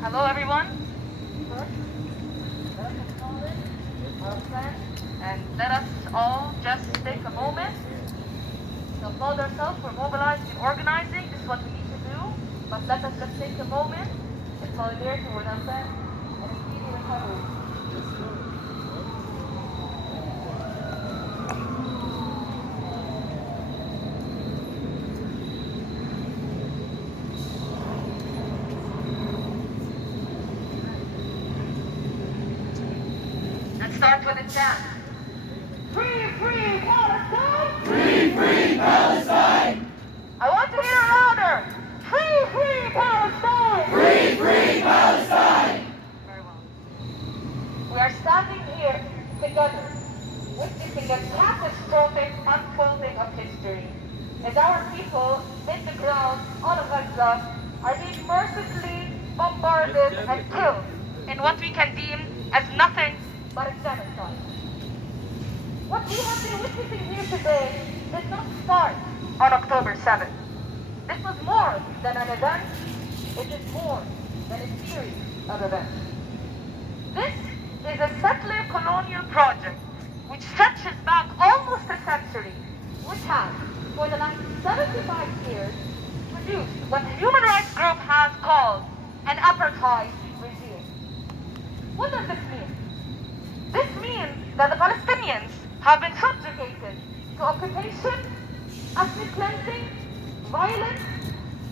Hello, everyone. First, let us acknowledge our friends and let us all just take a moment to applaud ourselves for mobilizing and organizing. This is what we need to do. But let us just take a moment in solidarity with our friends and in speedy recovery. Start with a chant. Free, free Palestine! Free, free Palestine! I want to hear louder. Free, free Palestine! Free, free Palestine! Very well. We are standing here together, witnessing a catastrophic unfolding of history, as our people in the ground on Gaza are being mercilessly bombarded and killed in what we can deem as nothing but a genocide. What we have been witnessing here today did not start on October 7th. This was more than an event. It is more than a series of events. This is a settler colonial project which stretches back almost a century, which has, for the last 75 years, produced what human rights group has called an apartheid regime. What does this mean? This means that the Palestinians have been subjugated to occupation, ethnic cleansing, violence,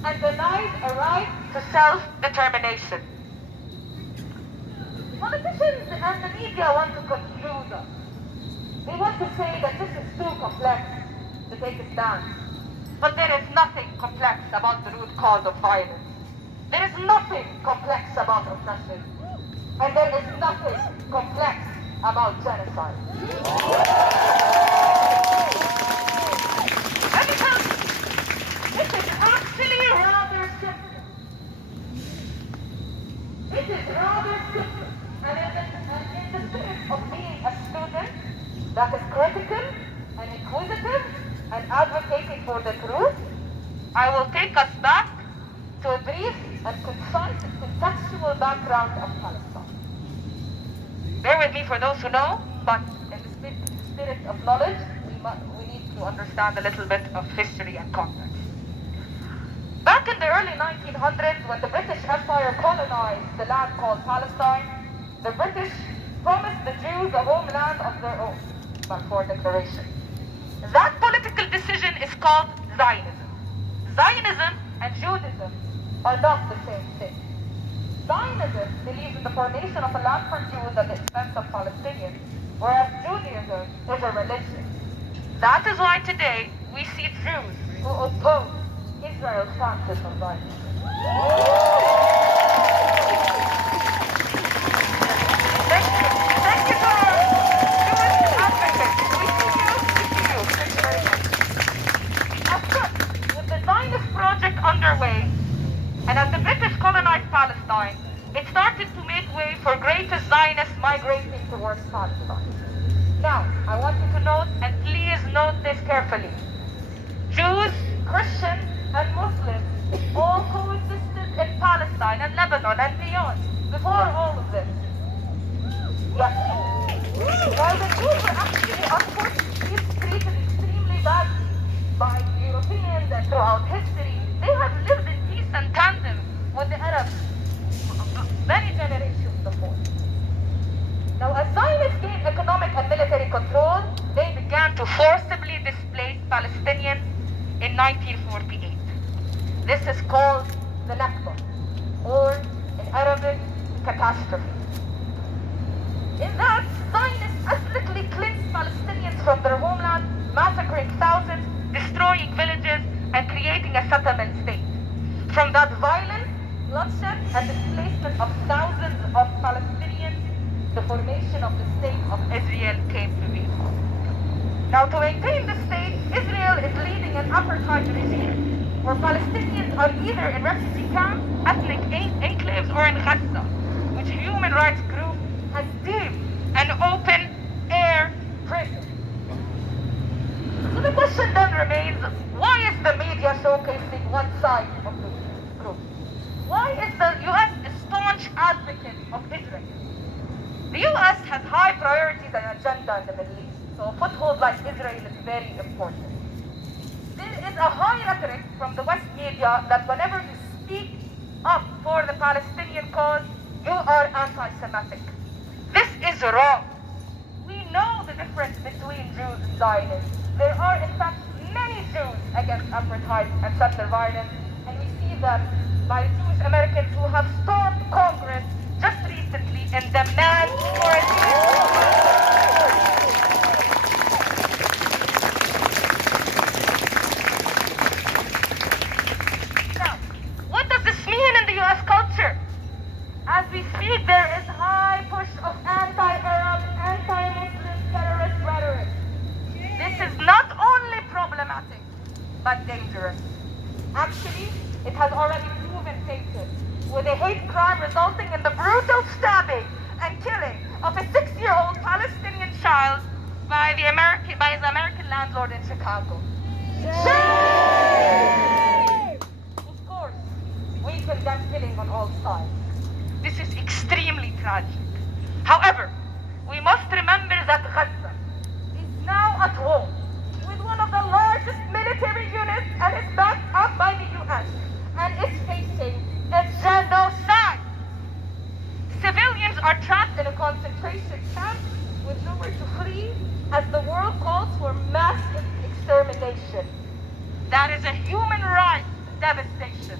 and denied a right to self-determination. Politicians and the media want to confuse us. They want to say that this is too complex to take a stand. But there is nothing complex about the root cause of violence. There is nothing complex about oppression. And there is nothing complex about genocide. Let me tell you, this is actually rather simple. It is rather simple. And in the spirit of being a student that is critical and inquisitive and advocating for the truth, I will take us back to a brief and concise and contextual background of Palestine. Bear with me for those who know, but in the spirit of knowledge, we need to understand a little bit of history and context. Back in the early 1900s, when the British Empire colonized the land called Palestine, the British promised the Jews a homeland of their own, Balfour Declaration. That political decision is called Zionism. Zionism and Judaism are not the same thing. Zionism believes in the formation of a land for Jews at the expense of Palestinians, whereas Judaism is a religion. That is why today we see Jews who oppose Israel's chances of Zionism. Thank you to our Jewish advocates. We see you. Thank you very much. As such, with the Zionist project underway, and as the British colonized Palestine, it started to make way for greater Zionists migrating towards Palestine. Now, I want you to note, and please note this carefully. Jews, Christians, and Muslims all coexisted in Palestine and Lebanon and beyond before all of this. Yes. While the Jews were actually unfortunately treated extremely badly by Europeans and throughout history, they have lived in peace and tandem with the Arabs many generations before. Now, as Zionists gained economic and military control, they began to forcibly displace Palestinians in 1948. This is called the Nakba, or in Arabic, catastrophe. In that, Zionists ethnically cleansed Palestinians from their homeland, massacring thousands, destroying villages, and creating a settlement state. From that violence, bloodshed, and displacement of thousands of Palestinians, the formation of the state of Israel came to be. Now, to maintain the state, Israel is leading an apartheid regime, where Palestinians are either in refugee camps, ethnic enclaves, or in Gaza, which human rights group has deemed an open-air prison. So the question then remains, why is the media showcasing one side of the group? Why is the U.S. a staunch advocate of Israel? The U.S. has high priorities and agenda in the Middle East, so a foothold like Israel is very important. There is a high rhetoric from the West media that whenever you speak up for the Palestinian cause, you are anti-Semitic. This is wrong. We know the difference between Jews and Zionists. There are, in fact, many Jews against apartheid and settler violence, and we see them by Jewish Americans who have stormed Congress just recently in demand for a Now, what does this mean in the U.S. culture? As we speak, there is high push of anti-Arab, anti-Muslim terrorist rhetoric. This is not only problematic, but dangerous. Actually, it has already proven fatal, with a hate crime resulting in the brutal stabbing and killing of a 6-year-old Palestinian child by his American landlord in Chicago. Shame! Of course, we condemn killing on all sides. This is extremely tragic. However, we must remember that Gaza is now at war with one of the largest military units and is backed up by the U.S. and is facing a genocide. Civilians are trapped in a concentration camp with nowhere to flee as the world calls for mass extermination. That is a human rights devastation.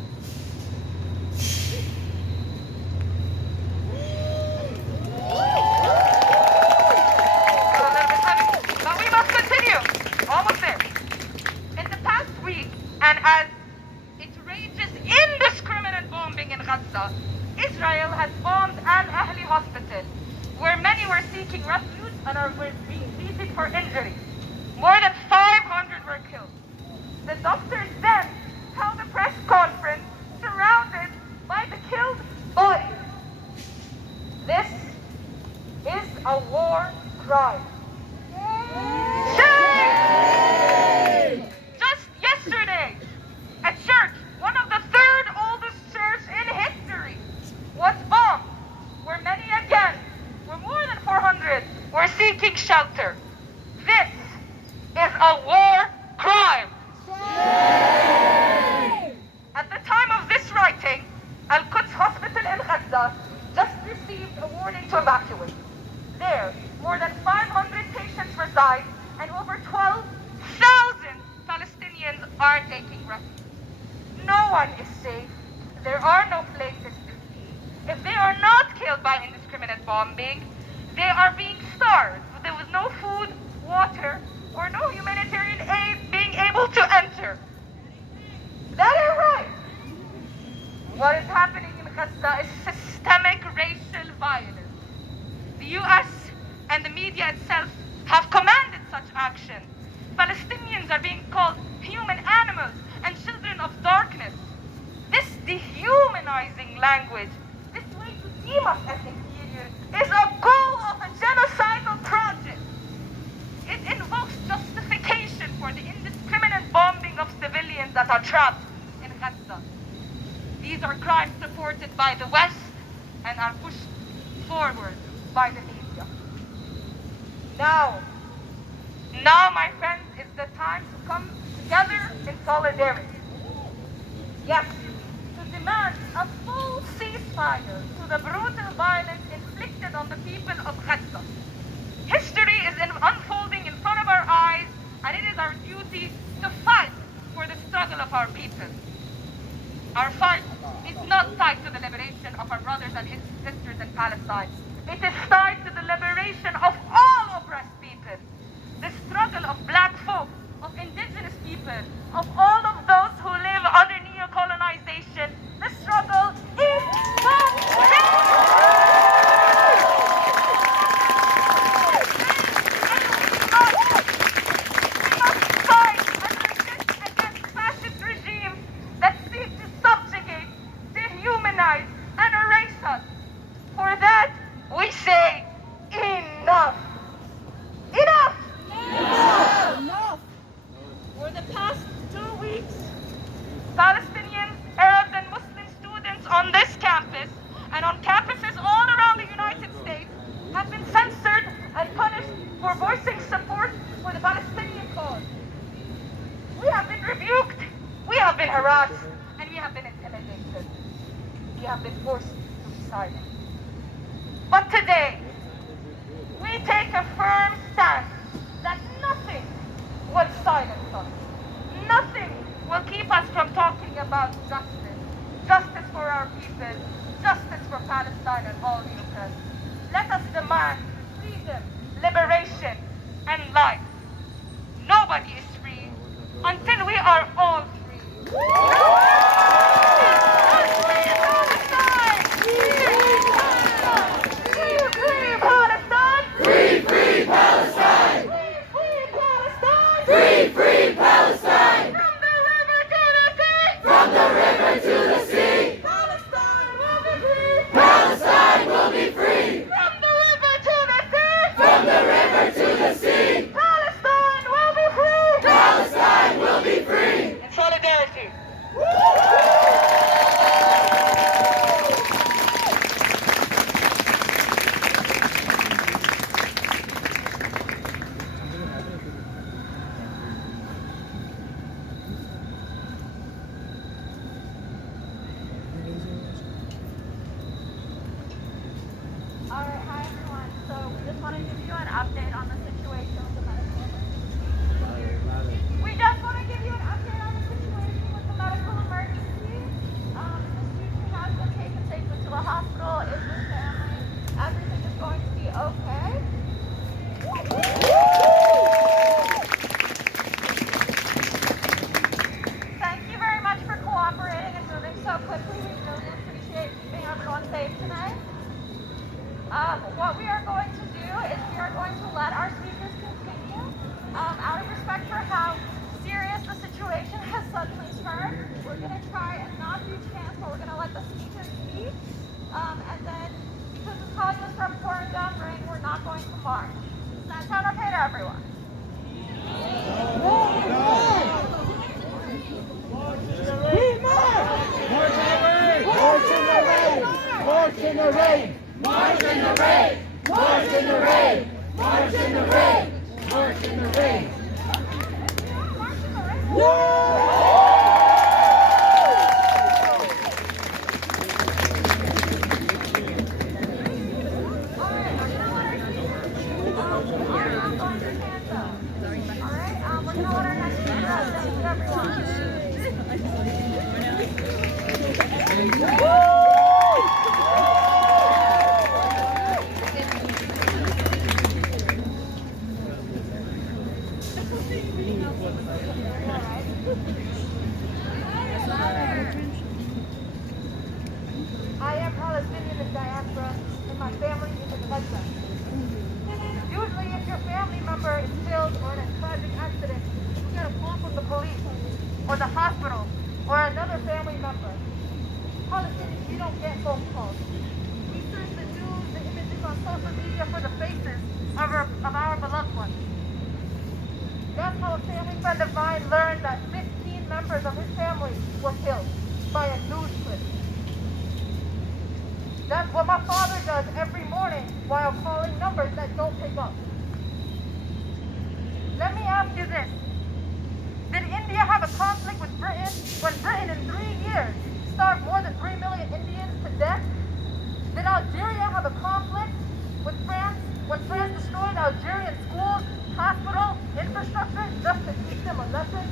But we must continue. Almost there. In the past week, and as it rages indiscriminate bombing in Gaza, Israel has bombed Al Ahli Hospital, where many were seeking refuge and were being treated for injuries. More than 500 were killed. The doctors then held a press conference surrounded by the killed bodies. This is a war crime. Shame! Just yesterday, a church, one of the third oldest churches in history, was bombed, where many again, where more than 400 were seeking shelter. This is a war crime. Shame! At the time of this writing, Al-Quds Hospital in Gaza just received a warning to evacuate. There, more than 500 patients reside and over 12,000 Palestinians are taking refuge. No one is safe. There are no places to flee. If they are not killed by indiscriminate bombing, they are being starved. There was no food, water, or no humanitarian aid being able to enter. That is right. What is happening in Gaza is systemic racial violence. The U.S. and the media itself have commanded such action. Palestinians are being called human animals and children of darkness. This dehumanizing language, this way to deem us as inferior, is a goal of a genocidal project. It invokes justification for the indiscriminate bombing of civilians that are trapped in Gaza. These are crimes supported by the West and are pushed forward by the media. Now, my friends, is the time to come together in solidarity. Yes, to demand a full ceasefire to the brutal violence inflicted on the people of Gaza. History is unfolding in front of our eyes, our people. Our fight is not tied to the liberation of our brothers and sisters in Palestine. It is tied to the liberation of all oppressed people. The struggle of black folk, of indigenous people, of all of those who live under neo-colonization. The struggle is not and erase us. For that, we say, enough! Enough! Enough! For the past 2 weeks, Palestinians, Arabs, and Muslim students on this campus and on campuses all around the United States have been censored and punished for voicing support for the Palestinian cause. We have been rebuked, we have been harassed, and we have been intimidated. We have been forced to be silent. But today, we take a firm stance that nothing will silence us. Nothing will keep us from talking about justice. Justice for our people. Justice for Palestine and all the oppressed. Let us demand freedom, liberation, and life. Nobody is free until we are all free. Free, free Palestine! From the river to the sea! Palestine will be free! From the river to the sea! From the river to the sea! Palestine will be free! Palestine will be free! In solidarity. Alright, hi everyone. So we just want to give you an update on the situation with the medical emergency. We just want to give you an update on the situation with the medical emergency. The student has been taken safely to the hospital, is with family. Everything is going to be okay. Thank you very much for cooperating and moving so quickly. We really appreciate keeping everyone safe tonight. What we are going to do is we are going to let our speakers continue. Out of respect for how serious the situation has suddenly turned, we're going to try and not do chants, but we're going to let the speakers speak. And then, because it's calling us from pouring down rain, we're not going to march. Does that sound okay to everyone? March in the rain! March in the rain! March in the rain! March in the rain! March in the rain! I am Palestinian in diaspora, and my family is in Gaza. Usually, if your family member is killed or in a tragic accident, you get a call from the police, or the hospital, or another family member. Palestinians, we don't get phone calls. We search the news, the images on social media for the faces of our beloved ones. That's how a family friend of mine learned that 15 members of his family were killed by a news clip. That's what my father does every morning while calling numbers that don't pick up. Let me ask you this. Did India have a conflict with Britain when Britain in 3 years starved more than 3 million Indians to death? Did Algeria have a conflict with France when France destroyed Algerian schools, hospitals, infrastructure just to teach them a lesson?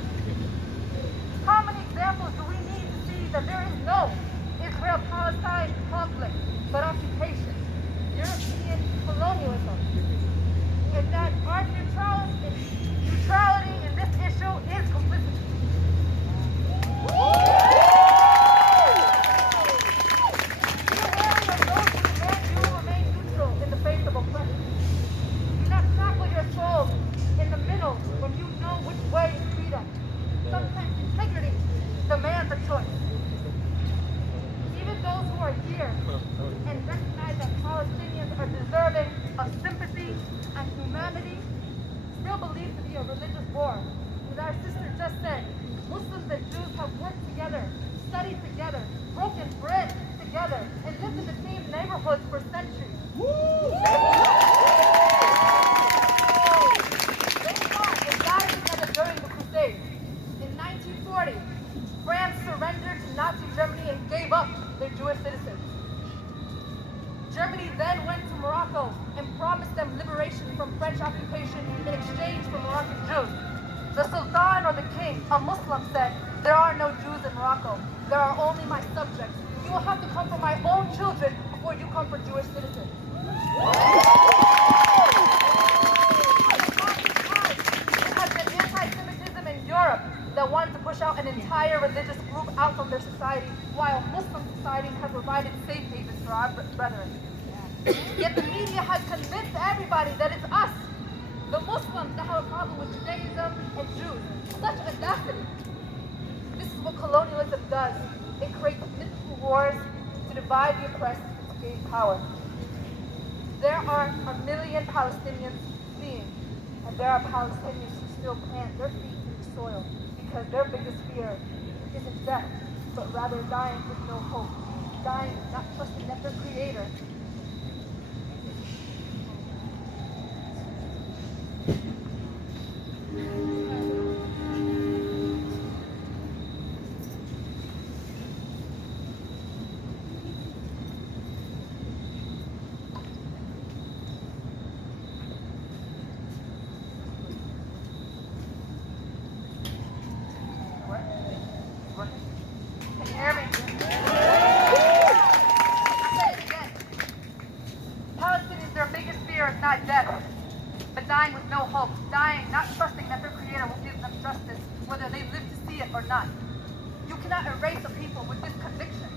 How many examples do we need to see that there is no Israel-Palestine conflict, but occupation, European colonialism, and that our neutrality in this issue is complicity. Be wary of those who demand you remain neutral in the face of oppression. Do not shackle your soul in the middle when you know which way is freedom. Sometimes integrity demands a choice. Even those who are here and recognize that Palestinians are deserving of sympathy and humanity still believe to be a religious war. As our sister just said, Muslims and Jews have worked together, studied together, broken bread together, and lived in the same neighborhoods for centuries. They fought and died together during the Crusades. In 1940, France surrendered to Nazi Germany and gave up their Jewish citizens. Germany then went to Morocco and promised them liberation from French occupation in exchange for Moroccan Jews. The Sultan or the king, a Muslim, said, "There are no Jews in Morocco. There are only my subjects. You will have to come for my own children before you come for Jewish citizens." It has been anti-Semitism in Europe that wanted to push out an entire religious group out from their society, while Muslim societies have provided safe havens for our brethren. Yet the media has convinced everybody that it's us, the Muslims, that have a problem with Judaism and Jews. Such audacity. This is what colonialism does. It creates mythical wars to divide the oppressed and to gain power. There are a million Palestinians fleeing, and there are Palestinians who still plant their feet in the soil because their biggest fear isn't death, but rather dying with no hope, dying not trusting that their Creator Can you hear me? I'll say it again. Palestinians, their biggest fear is not death, but dying with no hope, dying not trusting that their Creator will give them justice, whether they live to see it or not. You cannot erase a people with this conviction.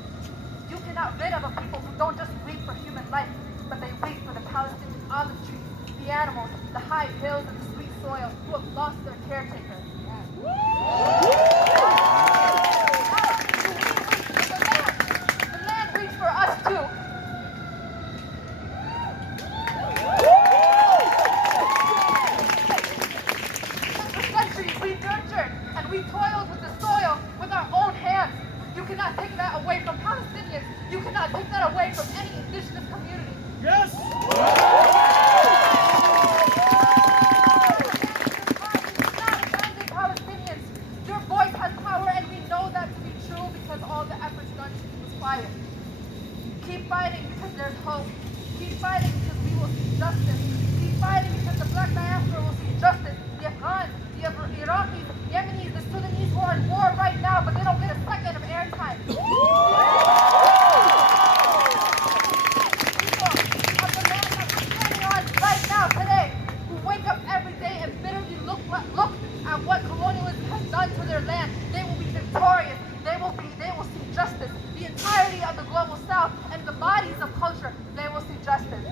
You cannot rid of a people who don't just weep for human life, but they weep for the Palestinian olive trees, the animals, the high hills, and the sweet soil who have lost their caretakers. The land weeps for us too. For centuries we nurtured and we toiled with the soil with our own hands. You cannot take that away from Palestinians. You cannot take that away from any indigenous community. Yes! Palestinians, your voice has power, and we know that to be true because all the efforts done was quiet. Keep fighting because there's hope. Keep fighting because we will see justice. Keep fighting because the Black diaspora will see justice. The Afghans, the Iraqis, the Yemenis, the Sudanese who are in war right now, but they don't get a second of airtime. People of the land that we're standing on right now today, who wake up every day and bitterly look at what colonialism has done to their land, they will be victorious. They will see justice. The entirety of the global south and the bodies of culture, they will see justice.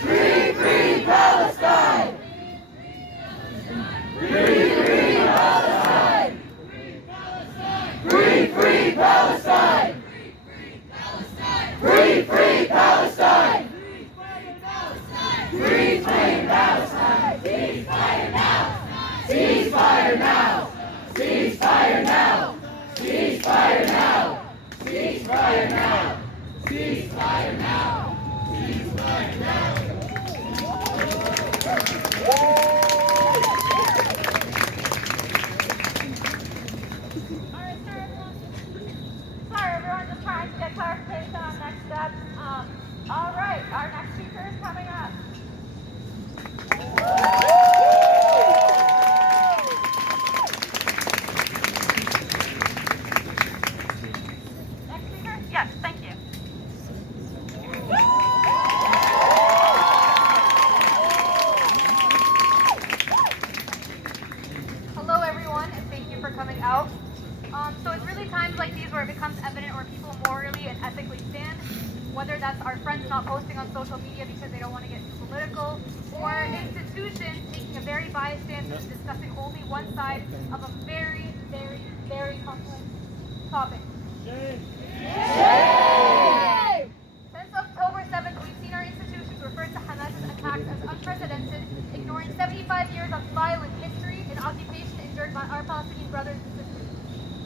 Free, free Palestine! Free, free Palestine! Free, free Palestine! Free, free Palestine! Free, free Palestine! Ceasefire now! Ceasefire now! Ceasefire now! Ceasefire now! Ceasefire now! Ceasefire now! Ceasefire now! Sorry, everyone, just trying to get clarification on next steps. All right, our next speaker is coming up. Next speaker? Yes, thank you. Hello, everyone, and thank you for coming out. So it's really times like these where it becomes evident where people morally and ethically stand, whether that's our friends not posting on social media because they don't want to get too political, or institutions taking a very biased stance and discussing only one side of a very, very, very complex topic. Since October 7th, we've seen our institutions refer to Hamas's attacks as unprecedented, ignoring 75 years of violent history and occupation endured by our Palestinian brothers and sisters.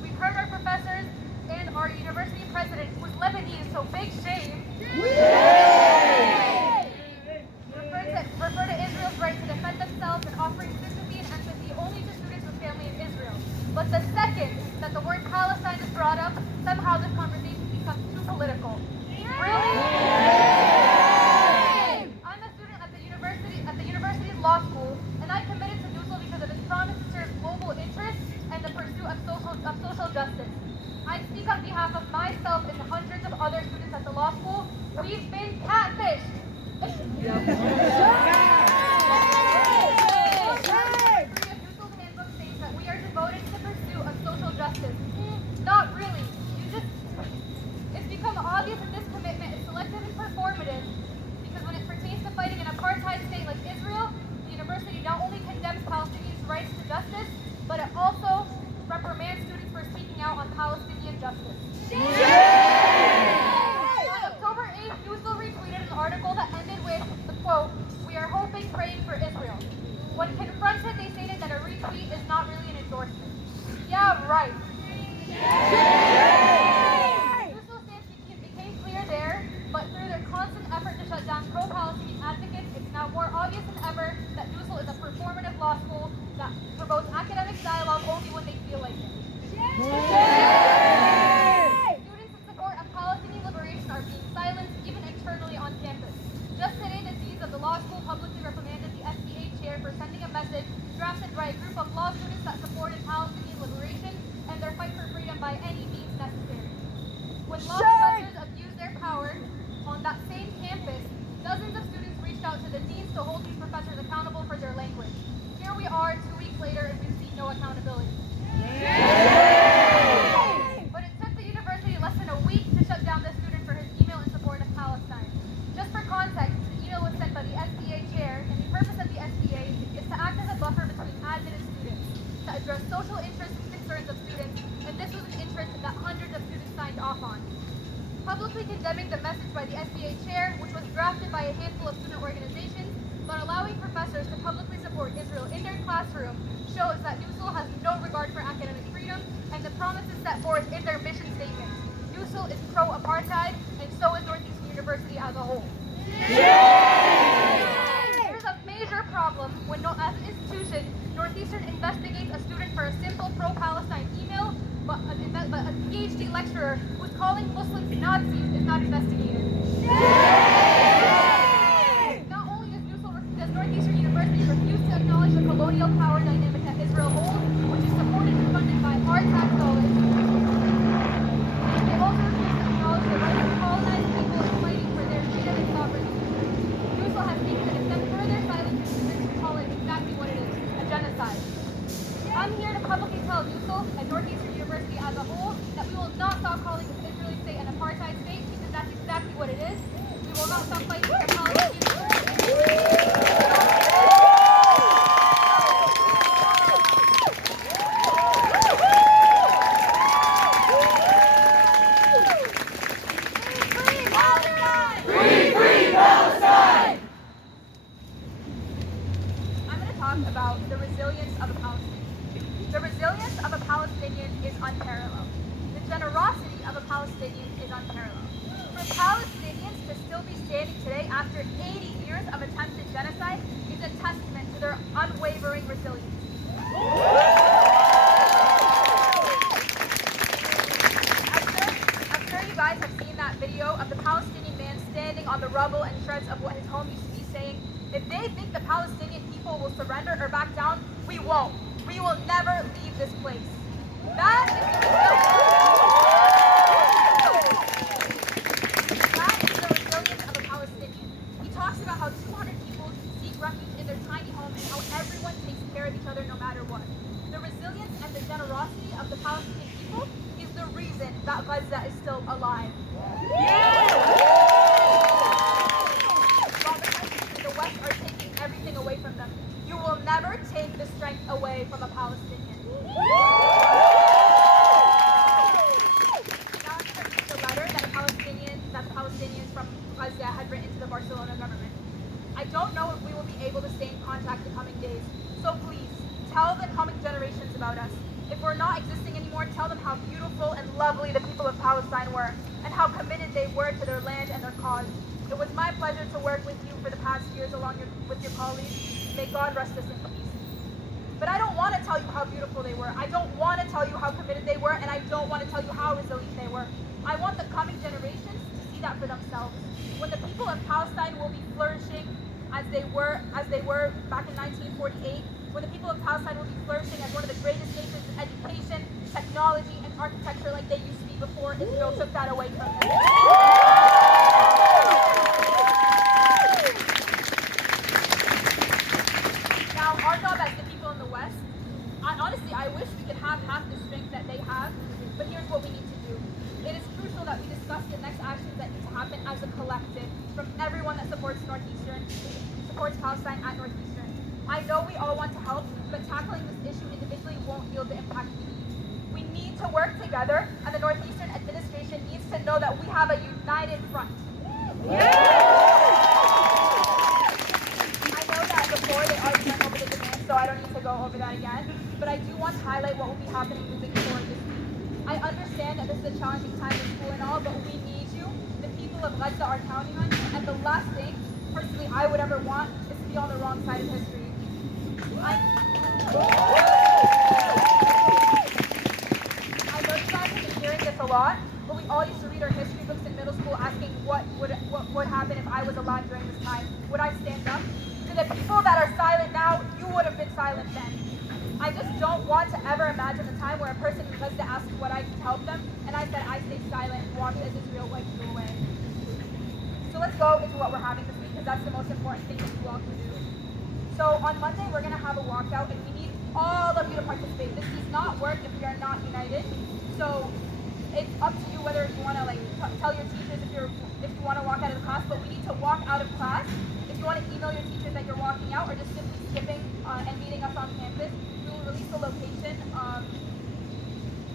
We've heard our professors and our university president, who's Lebanese, so big shame, refer to Israel's right to defend themselves and offering sympathy and empathy only to students with family in Israel. But the second that the word Palestine is brought up, somehow this conversation becomes too political. Really? I'm a student at the university's law school, and I committed to NUSL because of its promise to serve global interests and the pursuit of social justice. I speak on behalf of myself and the hundreds of other students at the law school. We've been catfished. NUSL's handbook states that we are devoted to the pursuit of social justice. Not really. It's become obvious that this commitment is selective and performative because when it pertains to fighting an apartheid state like Israel, the university not only condemns Palestinians' rights to justice, but it also reprimands students for speaking out on Palestinian justice. On October 8th, NUSL retweeted an article that ended with the quote, "We are hoping, praying for Israel." When confronted, they stated that a retweet is not really an endorsement. Yeah, right. NUSL stance became clear there, but through their constant effort to shut down pro-Palestinian advocates, it's now more obvious than ever that NUSL is a performative law school that promotes academic dialogue only when they feel like it. Students in support of Palestinian liberation are being silenced, even internally on campus. Just today, the deans of the law school publicly reprimanded the SBA chair for sending a message drafted by a group of law students that supported Palestinian liberation and their fight for freedom by any means necessary. When law professors abuse their power on that same campus, dozens of students reached out to the deans to hold these professors accountable for their language. Here we are 2 weeks later and we see no accountability. But it took the university less than a week to shut down this student for his email in support of Palestine. Just for context, the email was sent by the SBA chair, and the purpose of the SBA is to act as a buffer between admin and students, to address social interests and concerns of students, and this was an interest that hundreds of students signed off on. Publicly condemning the message by the SBA chair, which was drafted by a handful of student organizations, but allowing professors to publicly support Israel in their classroom shows that NUSL has no regard for academic freedom and the promises set forth in their mission statement. NUSL is pro-apartheid, and so is Northeastern University as a whole. There's a major problem when, as an institution, Northeastern investigates a student for a simple pro-Palestine email, but a PhD lecturer who's calling Muslims Nazis is not investigated. Not only does Northeastern University refuse to acknowledge the colonial power dynamic that Israel holds, which is supported and funded by our tax dollars, they also refuse to acknowledge the right of colonized people in fighting for their freedom and sovereignty. NUSL has taken it a step further, silencing students who call it exactly what it is, a genocide. I'm here to publicly tell NUSL and Northeastern University as a whole that we will not stop calling this Israeli state an apartheid state because that's exactly what it is. We will not stop fighting for Palestinians. About the resilience of a Palestinian. The resilience of a Palestinian is unparalleled. The generosity of a Palestinian is unparalleled. For Palestinians to still be standing today after 80 years of attempted genocide is a testament to their unwavering resilience. I'm sure you guys have seen that video of the Palestinian man standing on the rubble and shreds of what his home used to be, saying, if they think the Palestinian people will surrender or back down, we won't. We will never leave this place. That is the resilience of a Palestinian. He talks about how 200 people seek refuge in their tiny home and how everyone takes care of each other no matter what. The resilience and the generosity of the Palestinian people is the reason that Gaza is still alive. While the countries in the West are taking everything away from them, you will never take the strength away from a Palestinian. Now I'm going to read the letter that the Palestinians from Gaza had written to the Barcelona government. I don't know if we will be able to stay in contact the coming days, so please, tell the coming generations about us. If we're not existing anymore, tell them how beautiful and lovely the people of Palestine were, and how committed they were to their land and their cause. It was my pleasure to work with you for the past years with your colleagues. May God rest us in peace. But I don't want to tell you how beautiful they were. I don't want to tell you how committed they were, and I don't want to tell you how resilient they were. I want the coming generations to see that for themselves. When the people of Palestine will be flourishing as they were back in 1948, when the people of Palestine will be flourishing as one of the greatest nations in education, technology, and architecture like they used to be before Israel took that away from them. Now, our job as the people in the West, honestly, I wish we could have half the strength that they have, but here's what we need to do. It is crucial that we discuss the next actions that need to happen as a collective from everyone that supports Palestine at Northeastern. I know we all want to help, but tackling this issue individually won't yield the impact we need. We need to work together, and the Northeastern administration needs to know that we have a united front. I know that before they already went over the demands, so I don't need to go over that again, but I do want to highlight what will be happening moving forward this week. I understand that this is a challenging time in school and all, but we need you. The people of Gaza are counting on you, and the last thing, personally, I would ever want is to be on the wrong side of history. I know you guys have been hearing this a lot, but we all used to read our history books in middle school asking what would happen if I was alive during this time. Would I stand up? To the people that are silent now, you would have been silent then. I just don't want to ever imagine the time where a person in Gaza asked what I could help them, and I said I stayed silent and watched as Israel wiped you away. So let's go into what we're having this week, because that's the most important thing that you all can do. So on Monday, we're going to have a walkout, and we need all of you to participate. This does not work if we are not united. So it's up to you whether you want to tell your teachers if you want to walk out of the class, but we need to walk out of class. If you want to email your teachers that you're walking out, or just simply skipping and meeting us on campus, we will release the location.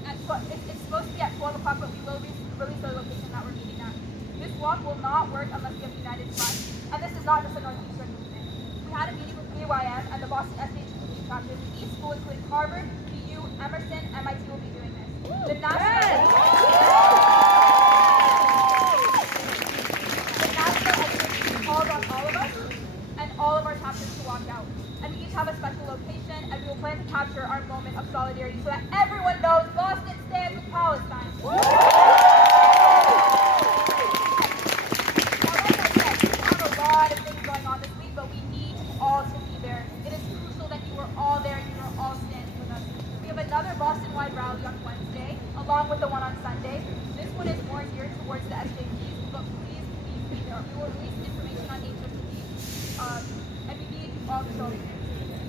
It's supposed to be at 12 o'clock, but we will release the location that we're meeting at. This walk will not work unless we have a united front, and this is not just a Northeastern movement. We had a meeting with BYM and the Boston SHP chapters. Each school, including Harvard, BU, Emerson, MIT, will be doing this. The national SHP called on all of us and all of our chapters to walk out. And we each have a special location, and we will plan to capture our moment of solidarity so that everyone knows Boston stands with Palestine. Another Boston-wide rally on Wednesday, along with the one on Sunday. This one is more geared towards the SJPs, but please be there. We will release information on HFPs, and we need all the show.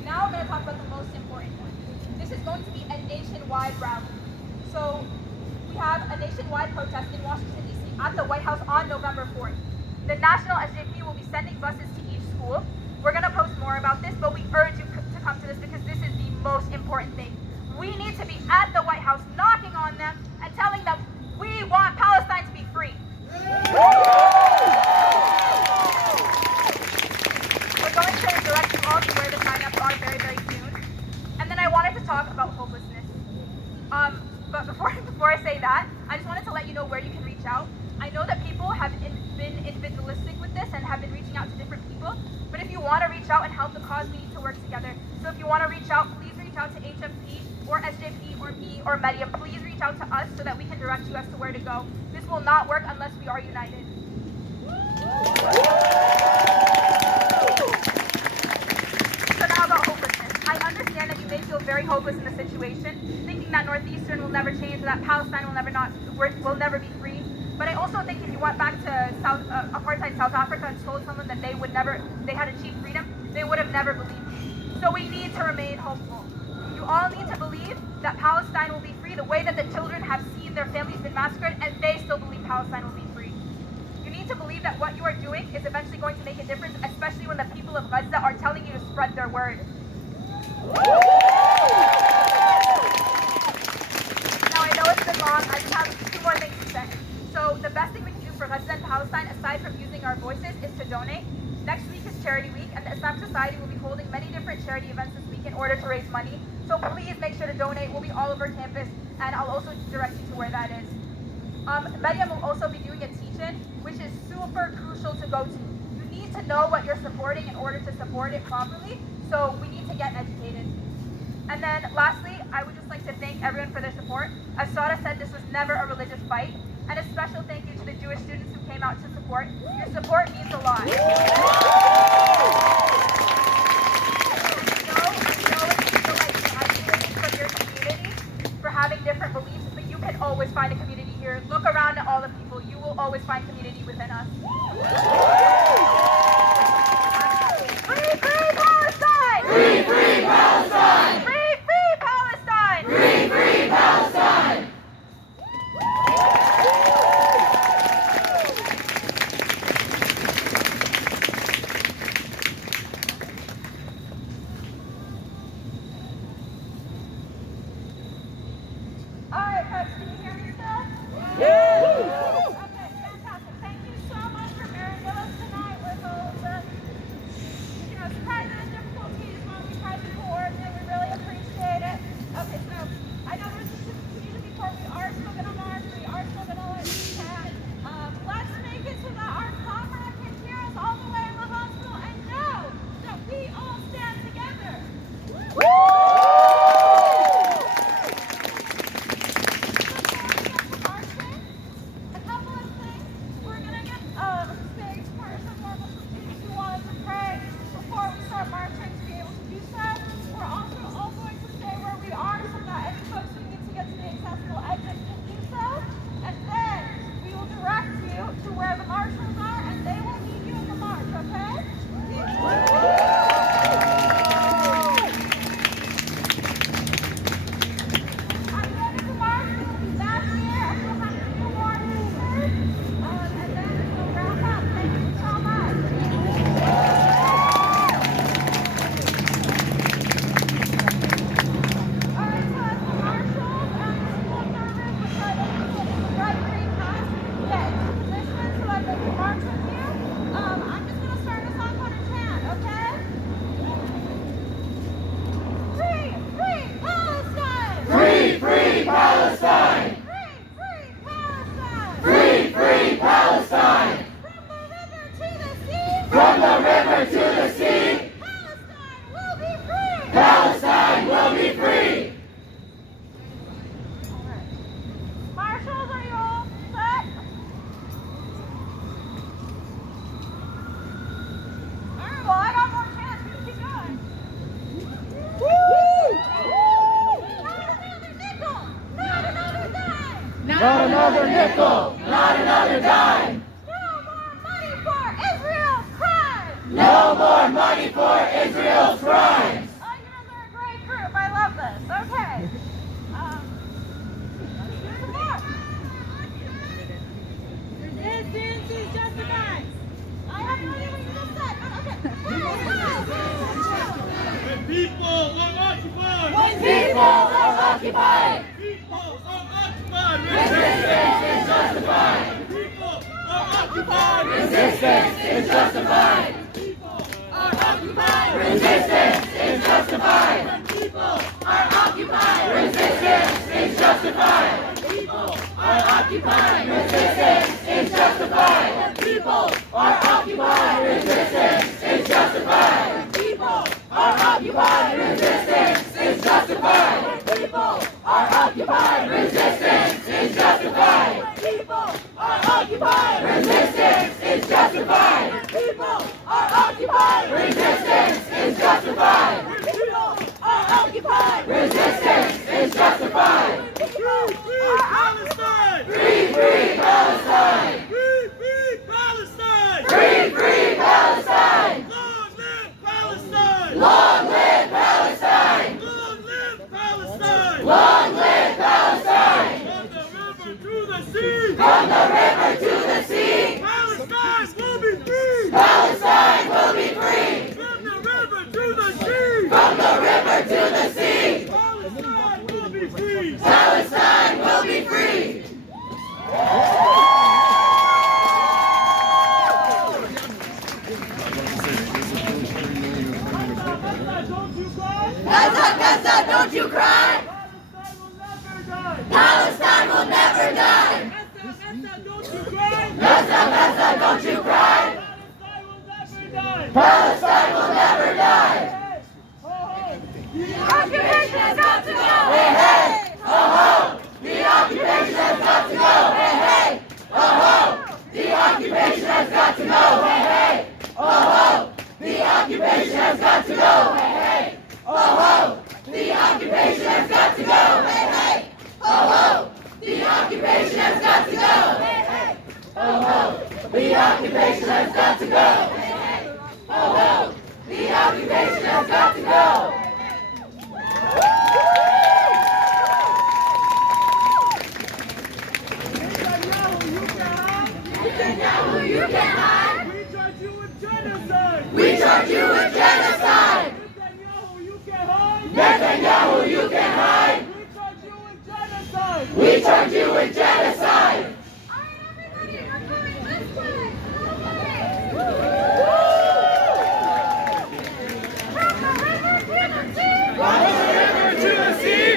Now we're going to talk about the most important one. This is going to be a nationwide rally. So we have a nationwide protest in Washington, D.C. at the White House on November 4th. The National SJP will be sending buses to each school. We're going to post more about this, but we urge you to come to this because this is the most important thing. We need to be at the White House knocking on them and telling them we want Palestine to be free. We're going to direct you all to where the sign-ups are very, very soon. And then I wanted to talk about homelessness. But before I say that, I just wanted to let you know where you can reach out. I know that people have been individualistic with this and have been reaching out to different people. But if you want to reach out and help the cause, we need to work together. So if you want to reach out, please reach out to HFP or SJP or me or Medium. Please reach out to us so that we can direct you as to where to go. This will not work unless we are united. So now about hopelessness. I understand that you may feel very hopeless in the situation, thinking that Northeastern will never change, or that Palestine will never be free. But I also think if you went back to apartheid South Africa and told someone that they had achieved freedom, they would have never believed you. So we need to remain hopeful. You all need to believe that Palestine will be free the way that the children have seen their families been massacred, and they still believe Palestine will be free. You need to believe that what you are doing is eventually going to make a difference, especially when the people of Gaza are telling you to spread their word. Now I know it's been long, I just have 2 more things to say. So the best thing we can do for Gaza and Palestine, aside from using our voices, is to donate. Next week is Charity Week, and the Islamic Society will be holding many different charity events this week in order to raise money. So please make sure to donate. We'll be all over campus, and I'll also direct you to where that is. Medium will also be doing a teach-in, which is super crucial to go to. You need to know what you're supporting in order to support it properly, so we need to get educated. And then lastly, I would just like to thank everyone for their support. As Sara said, this was never a religious fight, and a special thank you to the Jewish students who came out to support. Your support means a lot. I know it can feel like you're isolated from your community for having different beliefs, but you can always find a community here. Look around at all the people. You will always find community within us. Free, free Palestine! Free, free Palestine! Free, free Palestine! Free, free Palestine! All right, folks, can you hear me still? Yeah. Okay, fantastic. Thank you so much for bearing with us tonight with all of the, surprises and difficulties when we tried to coordinate. We really appreciate it. Okay, so I know there's just some confusion before. We are still going to march. We are still going to let you chat. Let's make it so that our comrade can hear us all the way in the hospital and know that we all stand together. A couple of things. We're going to get space for some more students who wanted to pray before we start marching to be able to do so. We're also all going to stay where we are so that any folks who need to get to the accessible exit can do so. And then we will direct you to where the marshals are, and they will meet you in the march, okay? At the end of the march, we will be back here and we'll have 2 more speakers. And then we'll wrap up. Thank you so much. All right, so as the marshals and the school observers will try to get in the red green path, get into position so that they can march with you. I'm just going to start us off on a chant, okay? Free, free Palestine! Free, free Palestine! Free, free Palestine! Free, free Palestine! From the river to the sea! From the river to the sea, Palestine will be free! Palestine will be free! Alright. Marshals, are you all set? Alright, well, I got more chance. We can keep going. Not another nickel! Not another dime! Not another nickel, not another dime! No more money for Israel's crimes! No more money for Israel's crimes! Oh, you guys are a great group. I love this. Okay. Here's some more. Resistance is justified. I have no idea what you just said, but okay. When people are occupied! When people are occupied, People are occupied! resistance is justified! People are occupied! Resistance is justified! People are occupied! Resistance is justified! People Are occupied! Resistance is justified! people Are occupied! Resistance is justified! people Are occupied! Resistance is justified! people Are occupied! Resistance is justified! people Are occupied! Resistance is justified! people Are occupied! Resistance is is justified. Our people are occupied. Resistance is justified. Our people are occupied. Resistance is justified. Free, free Palestine. Free, free Palestine. Free, free Palestine. Free, free Palestine. Long live Palestine. Long live Palestine. Long live Palestine. Long live Palestine. From the river to the sea. From the river to the sea. Palestine will be free. Palestine will be free. From the river to the sea. From the river to the sea. Palestine will be free. Palestine will be free. Gaza, Gaza, don't you cry. Gaza, Gaza, don't you cry. Palestine will never die. Palestine will never die. Gaza, Gaza, don't you cry. Gaza, Gaza, don't you cry. Palestine will never die. Palestine will never die. The occupation has got to go. Hey, hey, ho, ho. The occupation has got to go. Hey, hey, ho, ho. The occupation has got to go. Hey, hey, ho, ho. The occupation has got to go. Hey, hey, ho, ho. The occupation has got to go. Hey, hey, ho, ho. The occupation has got to go. Hey, hey, ho, ho. The occupation has got to go. Hey, hey, ho, ho. The occupation has got to go. Netanyahu, you can't hide. We charge you with genocide. We charge you with genocide. Netanyahu, you can't hide. Netanyahu, you can't hide. We charge you with genocide. We charge you with genocide. All right, everybody, we're coming this way. From the river to the sea. From the river to the sea.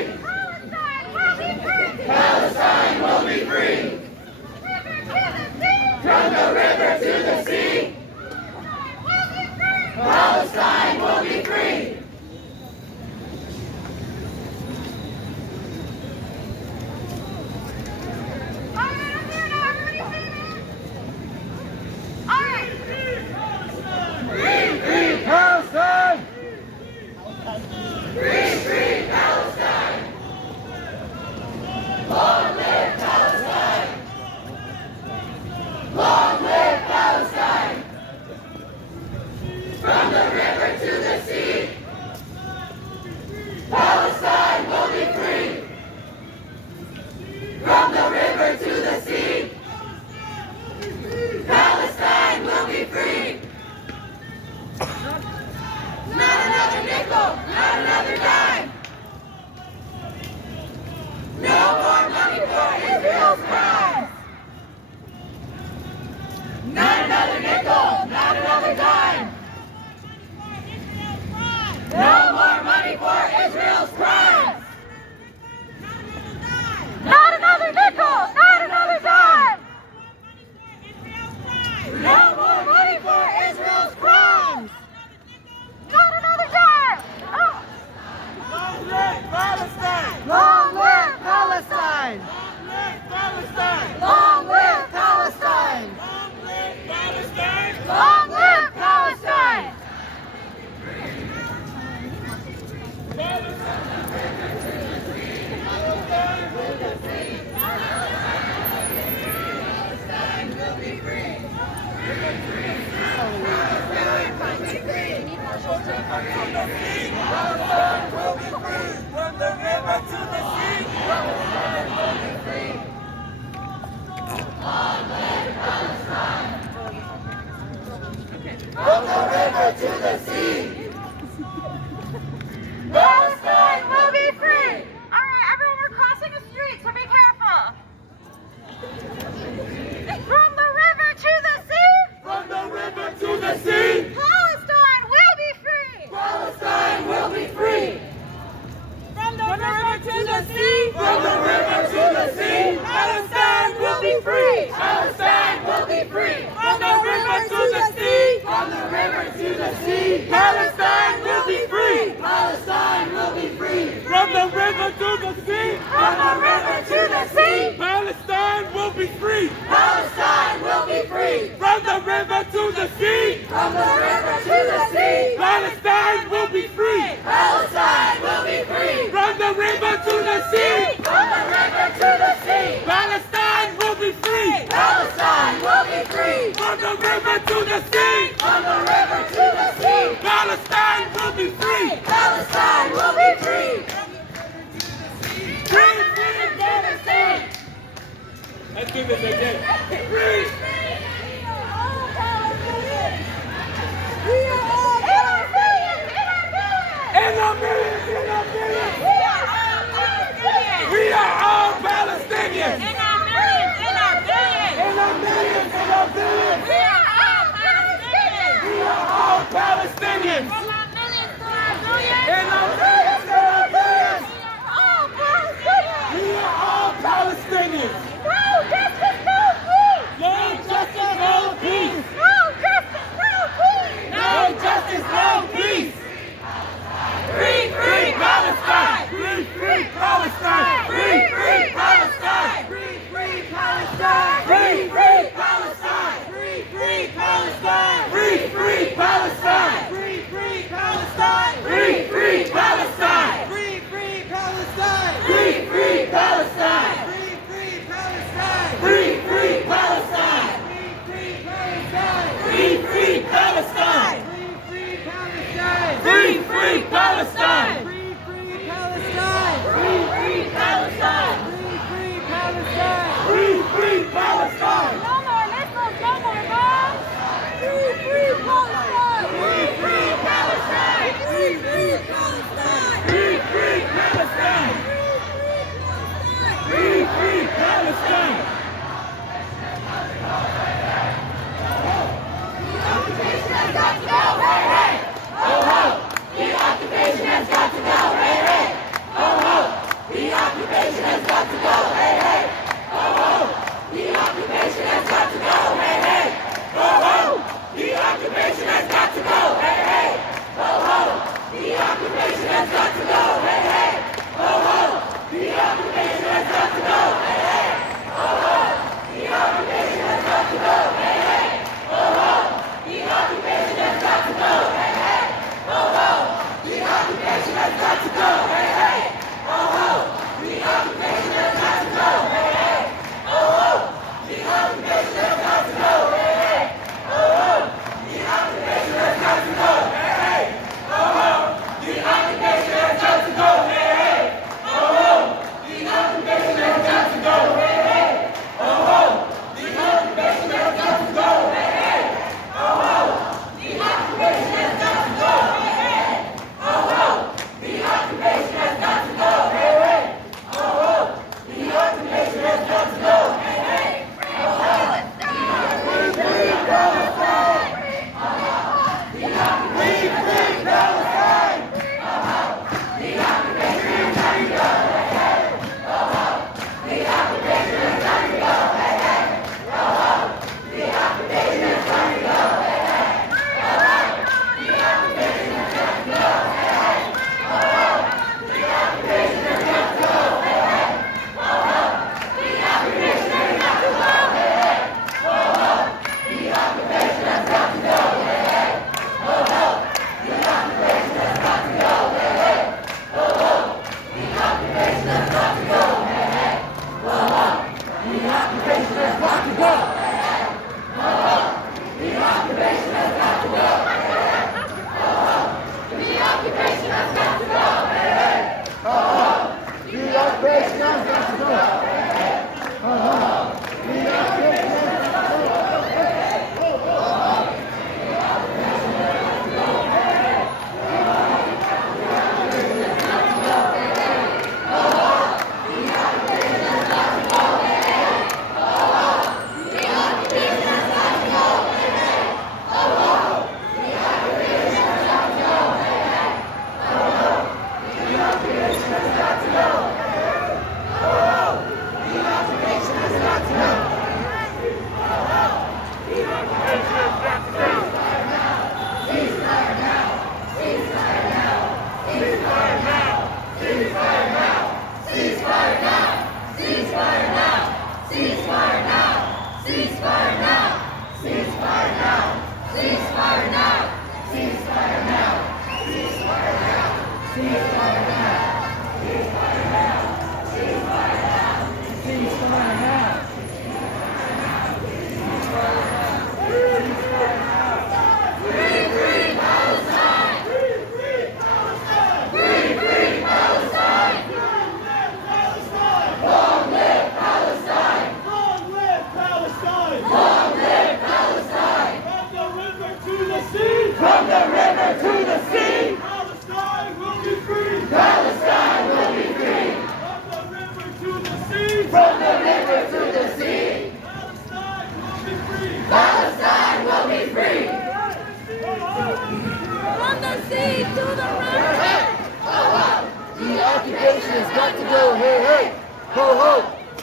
Palestine will be free. Palestine will be free. From the river to the sea. From the river to the sea. Palestine will be free. Palestine will be free. All right, I'm here now. Everybody see me? All right. Free, free Palestine! Free, free Palestine! Long live Palestine! Long live Palestine! From the river to the sea, Palestine will be free! From the river to the sea, Palestine will be free! Not another nickel, not another dime. No more money for Israel's crimes. Not another nickel, not another dime. No more money for Israel's crimes. Not another nickel, not another dime. No more money for Israel's crimes. Not another dime. Oh. Long live Palestine! Long live Palestine. Long live Palestine! Long live Palestine. Long live Palestine! Long live Palestine. From the river to the sea! From the river to the sea, Palestine will be free. All right, everyone, we're crossing the street, so be careful. From the river to the sea, from the river to the sea, Palestine will be free. Palestine will be free. From the river to the sea, From the river to the sea, Palestine will be free. Palestine will be free. From the river to the sea, From the river to the sea, Palestine to the sea. From the river to the sea. Palestine will be free. Palestine will be free. Free, free, Palestine. Let's do this again. Free. And our millions, and our millions. We are all Palestinians. In our millions, in our billions. And our millions, and our billions. We are all Palestinians. We are all Palestinians. From our millions to our billions. And our millions, and our billions. We are all Palestinians. We are all Palestinians. No justice, no peace. No justice, no peace. No justice, no peace. No justice, no peace. Free, free Palestine. Free, free Palestine. Free, free Palestine. Free, free Palestine. Free, free Palestine. Free, free Palestine. Free, free Palestine. Free, free got to go, hey, hey. Ho, ho.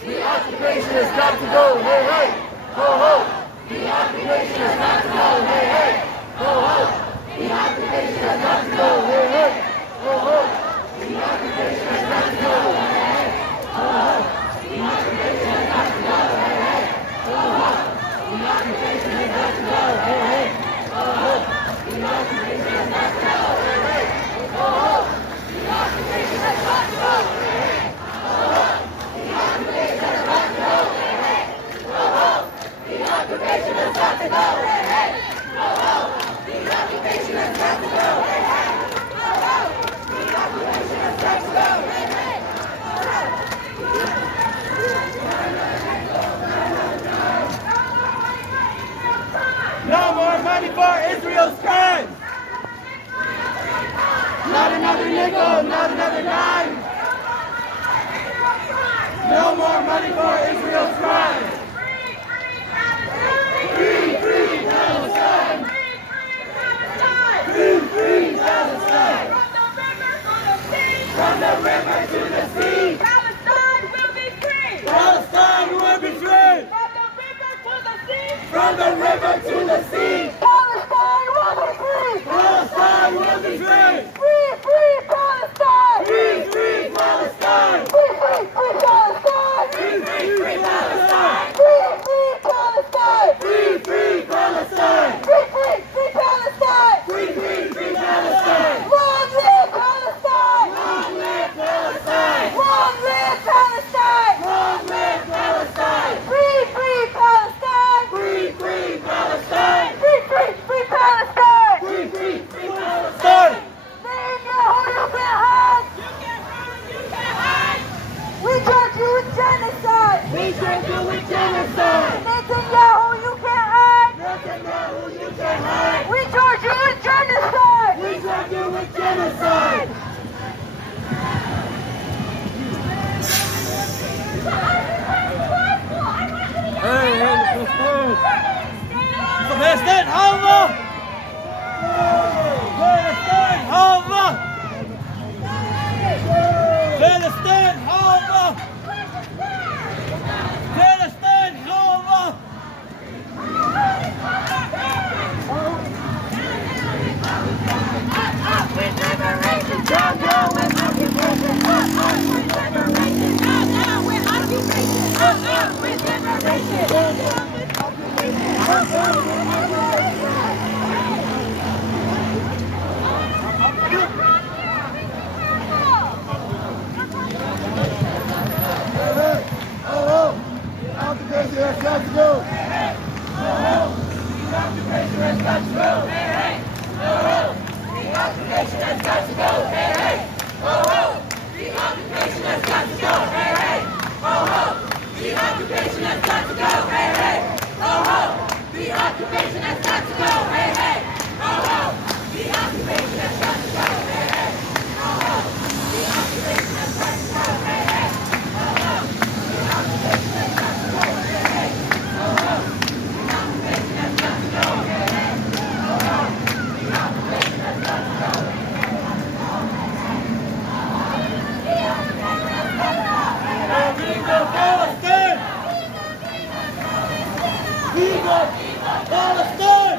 The occupation has got to go, hey, hey. Ho, ho. The occupation has got to go, hey, hey. Ho, ho. The occupation has got to go, hey, hey. Ho, ho. The occupation has got to go, hey, hey. Ho, ho. The occupation has got to go, hey, hey. Ho, ho. The occupation has got to go, hey, hey. Ho, ho. The occupation has got to go, hey, hey. Ho, ho. The occupation has got to go, hey, hey. Ho, ho. The occupation has got to go, hey, hey. Ho, ho. The occupation has got to go, hey, hey. Ho, ho. The occupation has got to go, hey, hey. Ho, ho. The occupation has got to go, hey, hey. No more money for Israel's crimes. Not another nickel, not another dime. No more money for Israel's crimes. Free, free Palestine. Free, free Palestine. From the river to the sea. Palestine will be free. Palestine will be free. From the river to the sea. From the river to the sea. Palestine will be free. Palestine will be free. Free, free Palestine. Free, free Palestine. Free, free, free Palestine. Free, free, free Palestine. Free, free Palestine. Free, free Palestine. Free, free, free Palestine. Free, free, free Palestine. Long live Palestine. Long live Palestine. Long live Palestine. Long live Palestine. Free, free Palestine. Free, free Palestine. Free, free, free Palestine. Free, free, free Palestine. Netanyahu, you can't hide. We charge you with genocide. We charge you with genocide. Netanyahu, you can't hide. Netanyahu, you can't hide. We charge you with genocide. We charge you with genocide. Palestine, Allah! Palestine, Allah! Palestine, Allah! Palestine, Allah! With liberation, down, down with occupation. With liberation, down, down with occupation. With liberation, down, down with Occupation has got to go. The occupation has got to go. The occupation has got to go. The occupation has got to go. The occupation has got to go. The occupation has got to go. The occupation has got to go. The occupation has got to go. Palestine! Viva Palestine!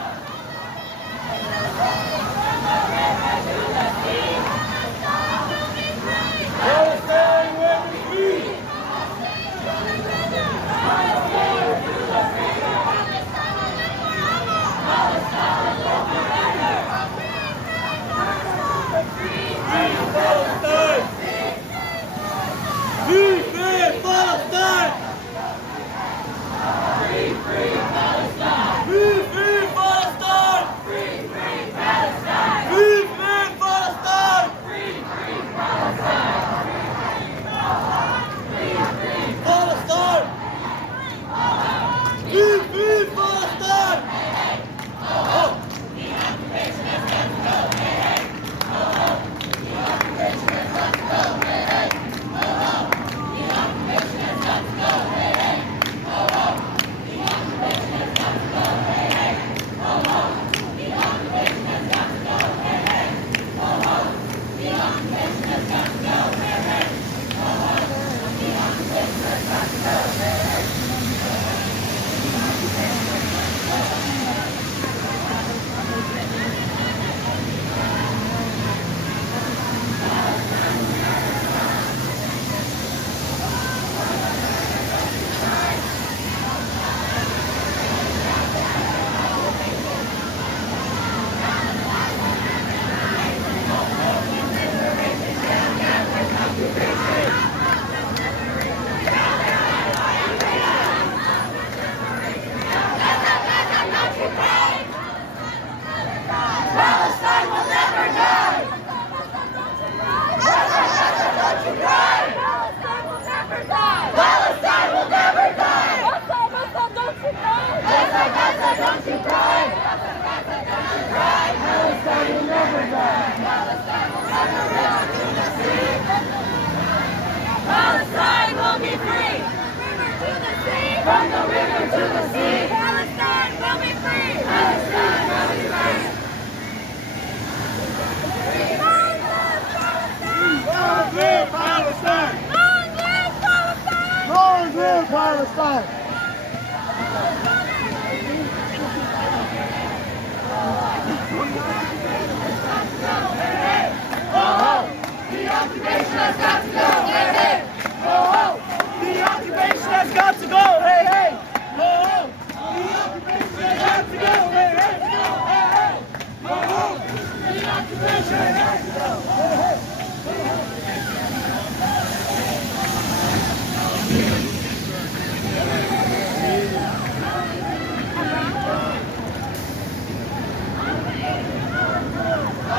Palestine will be free! Palestine! Free, free Palestine! Free, free Palestine! Free, free Palestine! Free, free Palestine!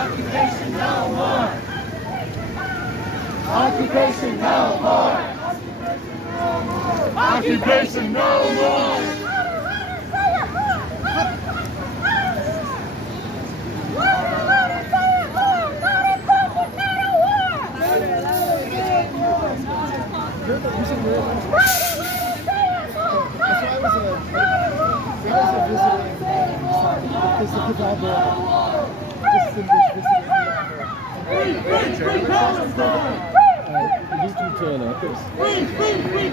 Occupation no more! Occupation no more! Occupation no more! YouTube channel.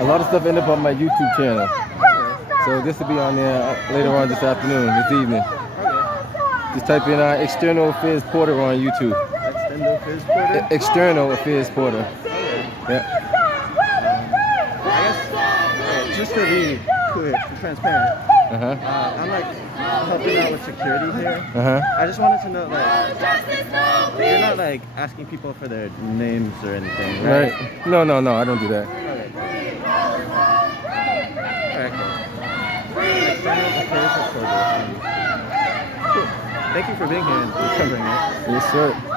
A lot of stuff ended up on my YouTube channel. So this will be on there later on this afternoon, this evening. Just type in External Affairs Porter on YouTube. External Affairs Porter? External Affairs Porter. Yeah. I guess, just to be clear, transparent, I'm like helping out with security here. I just wanted to know, like, you're not like asking people for their names or anything, right? Right. No, I don't do that. Okay. Alright, cool. External Affairs Porter. Cool. Thank you for being here and covering it. Yes, sir.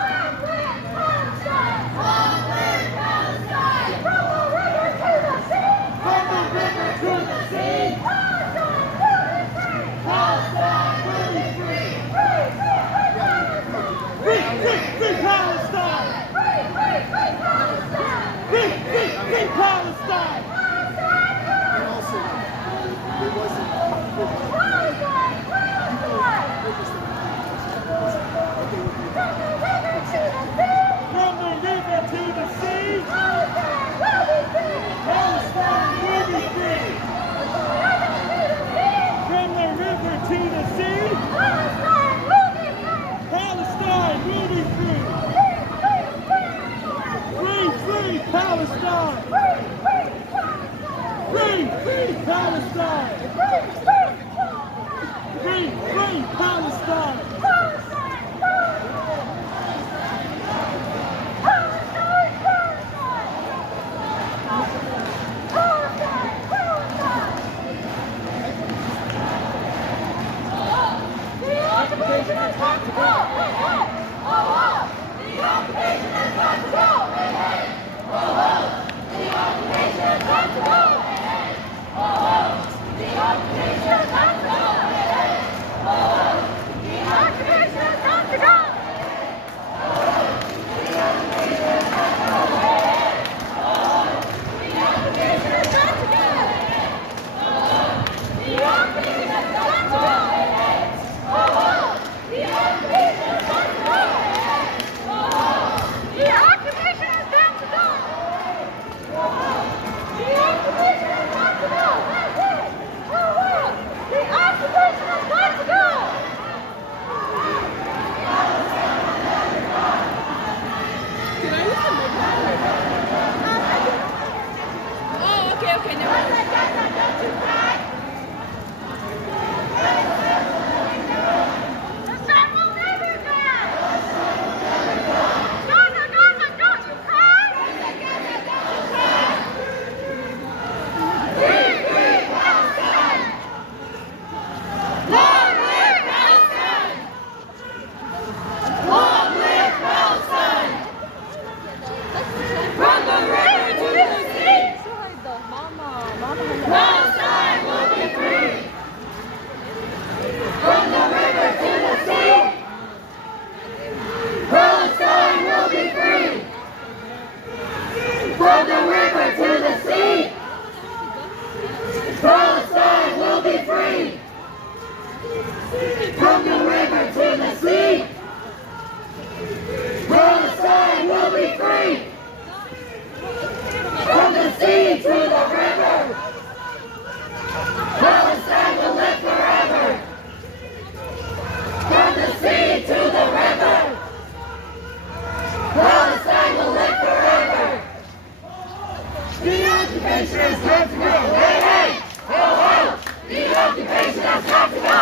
occupation has got to go! Hey, hey! Ho, ho! The occupation has got to go!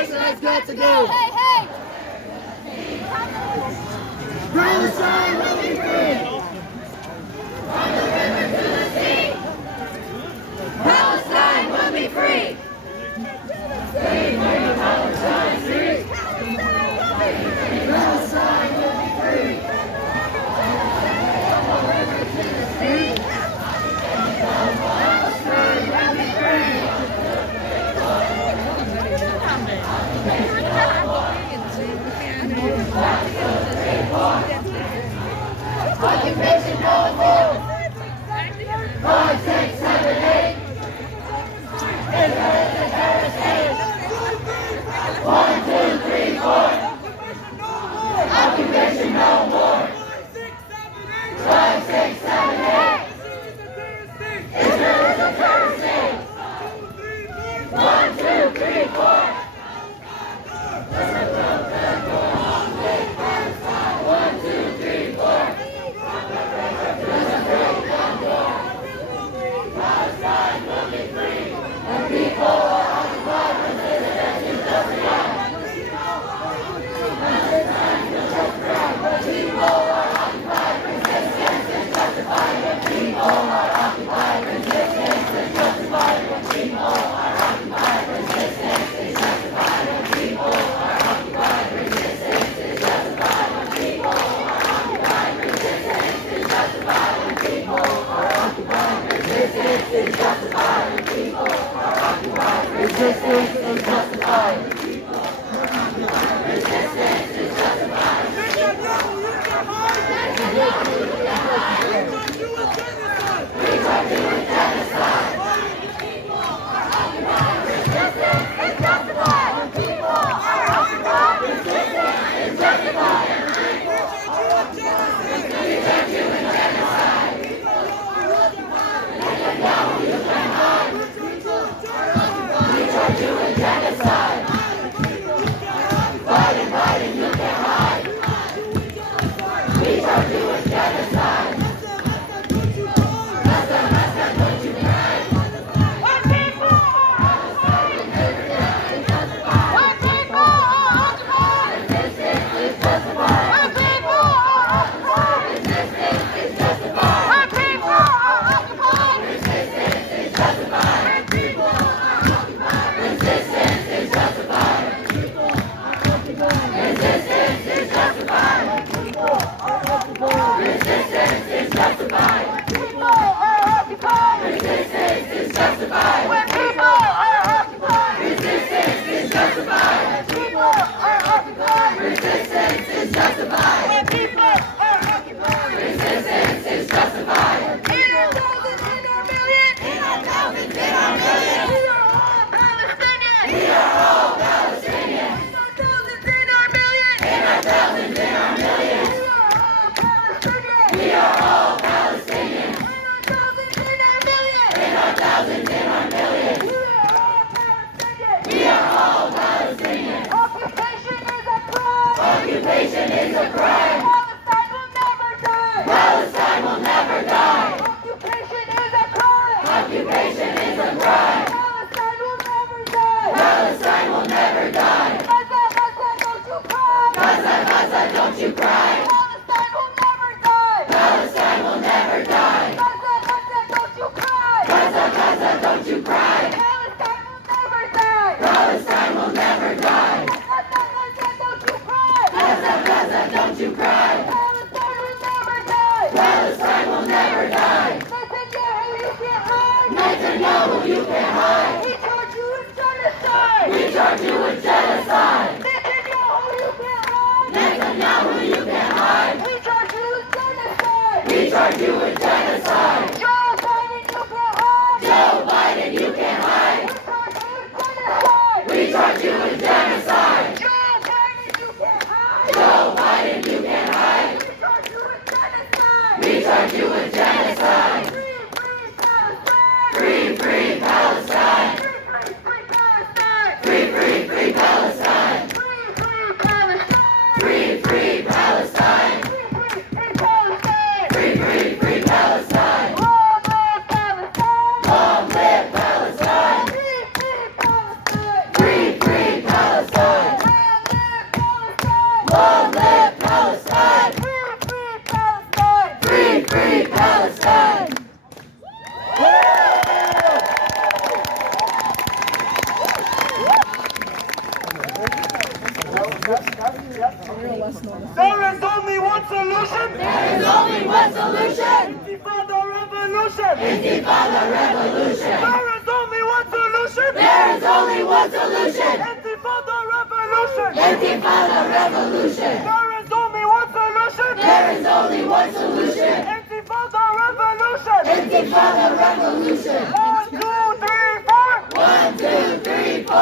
occupation has got to go. Hey, hey! Palestine will be free. From the river to the sea. Palestine will be free. Free, free, Palestine, free. Palestine will be free. From the river to the sea. Palestine will be free. Occupation no more. 5, 6, 7, 8. Israel is the terrorist state. 1, 2, 3, 4. Occupation no more. 5, 6, 7, 8. Israel is the terrorist state. 1, 2, 3, 4. Resistance is justified. Resistance is justified. We are doing genocide. Resistance is justified. People are occupied. Resistance is justified. We are doing genocide. Now you can hide. We are doing genocide. Fighting, fighting, you can't hide. We are doing genocide. Listen, listen, don't you cry. Our people are occupied! Our people are occupied! Resistance is justified. Our people are occupied! Resistance is justified. Our people are occupied! Resistance is justified. Resistance is justified. Resistance is justified. Resistance is justified. People are occupied! Resistance is justified. When people are occupied! Resistance is justified. People are occupied! Resistance is justified. When people are occupied! Resistance is justified. In our thousands, in our millions! In our thousands, in our millions. We are all Palestinians! We are all Palestinians. In our thousands, in our millions! In our thousands, in our millions. We are all Palestinians! We are all Palestinians. In our thousands, in our millions! In our thousands, in our millions. We are all Palestinians! We are all Palestinians. Occupation is a crime! Occupation is a crime. Palestine will never die! Palestine will never die. Occupation is a crime! Occupation is a crime. Palestine will never die! Palestine will never die. Gaza, Gaza, don't you cry! Gaza, Gaza, don't you cry. Palestine will never die! Palestine will never die. Gaza, Gaza, don't you cry! Gaza, Gaza, don't you cry. Palestine will never die! Palestine will never die. Gaza, Gaza, don't you cry! Gaza, Gaza, don't you cry. Palestine will never die! Palestine will never die. Netanyahu, you can't hide! Netanyahu, you can't hide. We charge you with genocide! We charge you with genocide. Netanyahu, you can't hide! Netanyahu, you can't hide. We charge you with genocide! We charge you with genocide. Joe Biden, you can't hide! Joe Biden, you can't hide. We charge you with genocide! We charge you with genocide. Joe Biden, you can't hide! Joe Biden, you can't hide. We charge you with genocide! We charge you with genocide. Free, free Palestine! Free, free Free, free Palestine! Palestine. Free, free Palestine! Free, free Palestine. Free, free Palestine! Free, free There is only one solution. There is only one solution. Intifada revolution. Intifada revolution. There is only one solution. There is only one solution. Intifada revolution. Intifada revolution. There is only one solution. There is only one solution. Intifada revolution. Intifada revolution. 1, 2, 3, 4. 1, 2, 3, 4.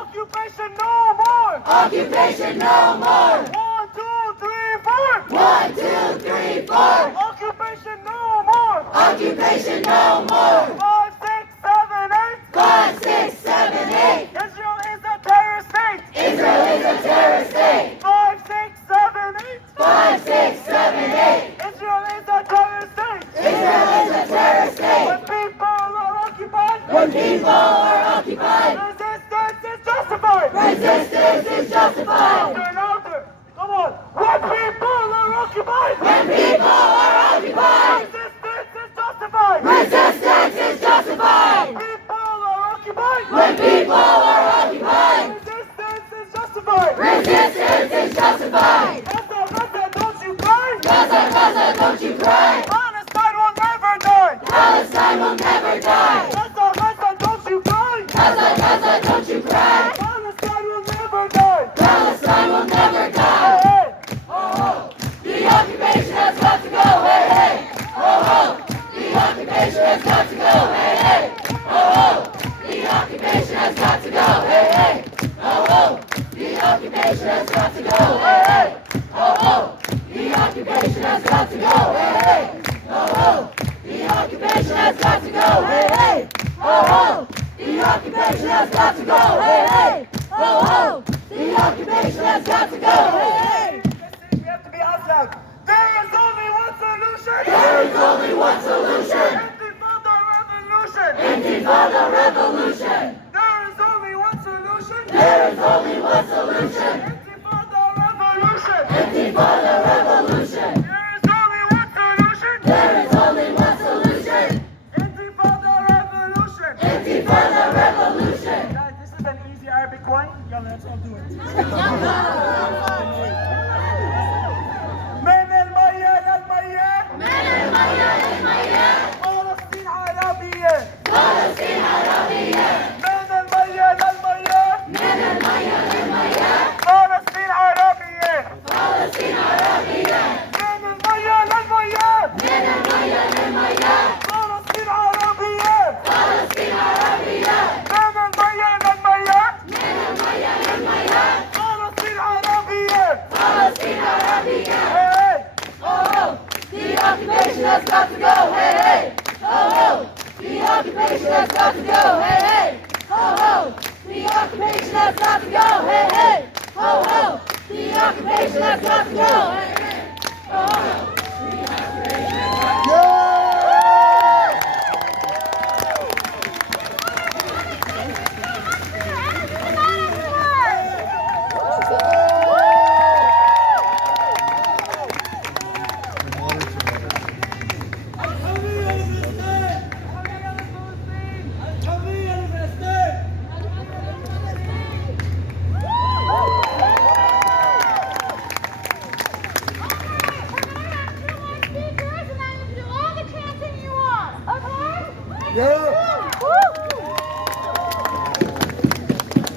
Occupation no more. Occupation no more. 1, 2, 3, 4. 1, 2, 3, 4. Occupation no more. Occupation no more. 5, 6, 7, 8. 5, 6, 7, 8. Israel is a terrorist state. Israel is a terrorist state. 5, 6, 7, 8. 5, 6, 7, 8. Israel is a terrorist state. Israel is a terrorist state. When people are occupied, When people are occupied, resistance is justified. resistance is justified. Louder. Come on. When people are occupied, When people are occupied, resistance is justified. resistance is justified. People are occupied. When people are occupied, Resistance is justified. resistance is justified. Gaza, Gaza, don't you cry. Gaza, Gaza, don't you cry. Palestine will never die. Palestine will never die. Gaza, Gaza, don't you cry. Gaza, Gaza, don't you cry. Palestine will never die. Palestine will never Hey, die. hey. Oh, the occupation has got to go. Hey, hey. Oh, the occupation has got to go. Hey, hey. Oh, the occupation has got to go. Hey, hey. Oh, the occupation has got to go. Hey, hey. Oh, the occupation has got to go. Hey, hey. Oh, the occupation has got to go. Hey, hey. Oh, the occupation has got to go. Hey, hey. Oh, the occupation has got to go. Hey, hey. We have to be out loud. There is only one solution. There is only one solution. Intifada revolution. Intifada revolution. There is only one solution. There is only one solution. Intifada revolution. Intifada revolution. There is only one solution. There is only one solution. Intifada revolution. Intifada revolution. Guys, this is an easy Arabic one. Yeah, let's all do it. من المية للمية. من المياه للمياه. فلسطين عربية. فلسطين عربية. من المية للمية. من المياه للمياه. فلسطين عربية. فلسطين عربية. من المية للمية. من المياه للمياه. فلسطين عربية. فلسطين عربية. من المية للمية. من المياه للمياه. فلسطين عربية. فلسطين عربية. Hey, Oh, the occupation has got to go. Hey, hey. Oh, the occupation has got to go. Hey, hey. Oh, the occupation has got to go. Hey, hey. Oh, the occupation has got to go. Hey, hey. Oh, the occupation has got to go.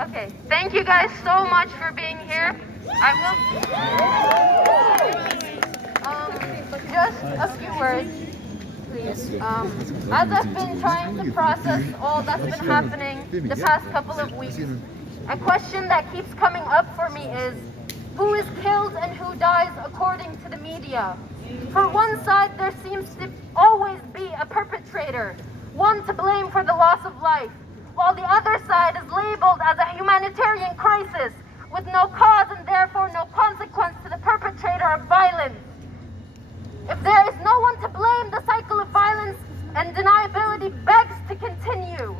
Okay, thank you guys so much for being here. I will just a few words, please. As I've been trying to process all that's been happening the past couple of weeks, a question that keeps coming up for me is, who is killed and who dies according to the media? For one side, there seems to always be a perpetrator, one to blame for the loss of life, while the other side is labeled as a humanitarian crisis with no cause and therefore no consequence to the perpetrator of violence. If there is no one to blame, the cycle of violence and deniability begs to continue.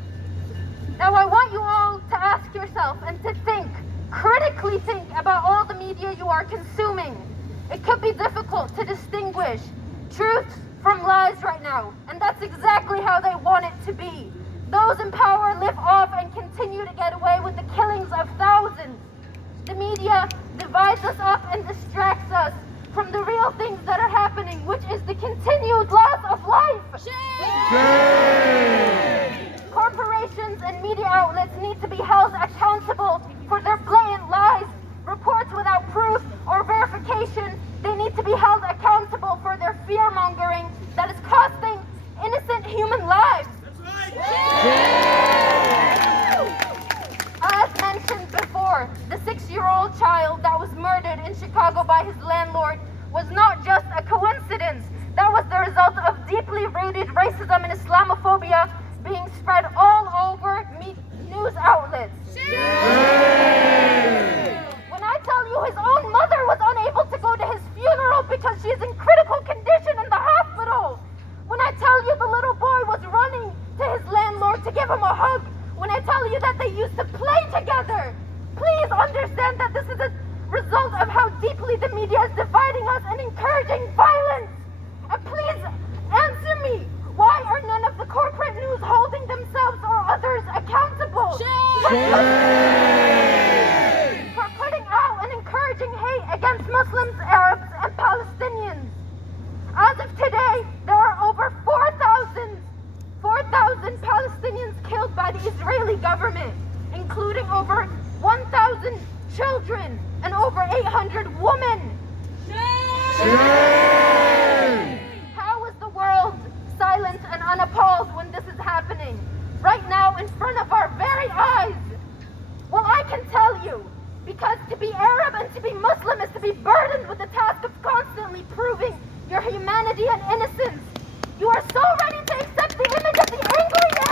Now I want you all yourself and to think, critically think about all the media you are consuming. It could be difficult to distinguish truths from lies right now, and that's exactly how they want it to be. Those in power live off and continue to get away with the killings of thousands. The media divides us up and distracts us from the real things that are happening, which is the continued loss of life. Corporations and media outlets need to be held accountable for their blatant lies, reports without proof or verification. They need to be held accountable for their fear-mongering that is costing innocent human lives. As mentioned before, the 6-year-old child that was murdered in Chicago by his landlord was not just a coincidence. That was the result of deeply rooted racism and Islamophobia being spread all over news outlets. When I tell you his own mother was unable to go to his funeral because she is in critical condition in the hospital. When I tell you the little boy was running to his landlord to give him a hug. When I tell you that they used to play together. Please understand that this is a result of how deeply the media is dividing us and encouraging violence. And please answer me. Why are none of the corporate news holding themselves or others accountable? For putting out and encouraging hate against Muslims, Arabs, and Palestinians. As of today, there are over 4,000 Palestinians killed by the Israeli government, including over 1,000 children and over 800 women. How is the world silent and unappalled when this is happening? Right now, in front of our very eyes. Well, I can tell you, because to be Arab and to be Muslim is to be burdened with the task of constantly proving your humanity and innocence. You are so ready to accept the image of the angry Arab.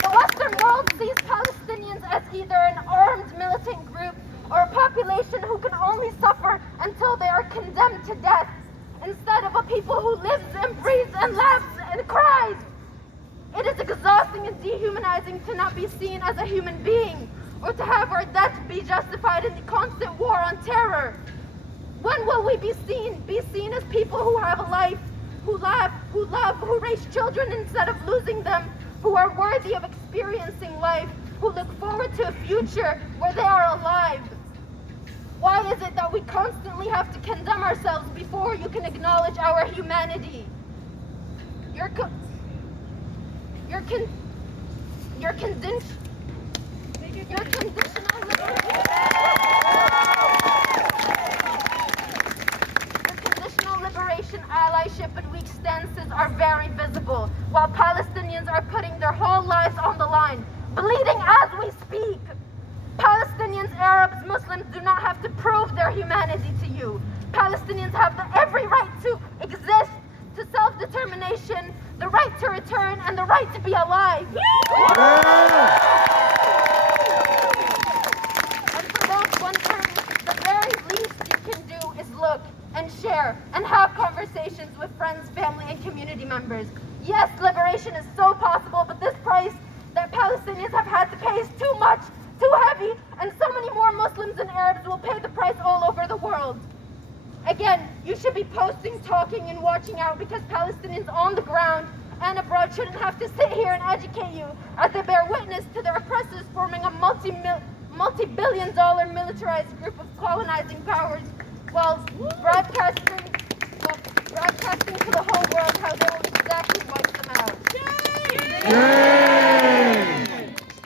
The Western world sees Palestinians as either an armed militant group or a population who can only suffer until they are condemned to death, instead of a people who lives and breathes and laughs and cries. It is exhausting and dehumanizing to not be seen as a human being, or to have our death be justified in the constant war on terror. When will we be seen as people who have a life, who laugh, who love, who raise children instead of losing them, who are worthy of experiencing life, who look forward to a future where they are alive? Why is it that we constantly have to condemn ourselves before you can acknowledge our humanity? Your conditional liberation, allyship, and weak stances are very visible, while Palestinians are putting their whole lives on the line, bleeding as we speak. Palestinians, Arabs, Muslims do not have to prove their humanity to you. Palestinians have every right to exist, to self-determination, the right to return, and the right to be alive. And for those wondering, the very least you can do is look and share and have conversations with friends, family, and community members. Yes, liberation is so possible, but this price that Palestinians have had to pay is too much, too heavy, and so many more Muslims and Arabs will pay the price all over the world. Again, you should be posting, talking, and watching out, because Palestinians on the ground and abroad shouldn't have to sit here and educate you as they bear witness to their oppressors forming a multi-billion-dollar militarized group of colonizing powers while broadcasting to the whole world how they will exactly wipe them out.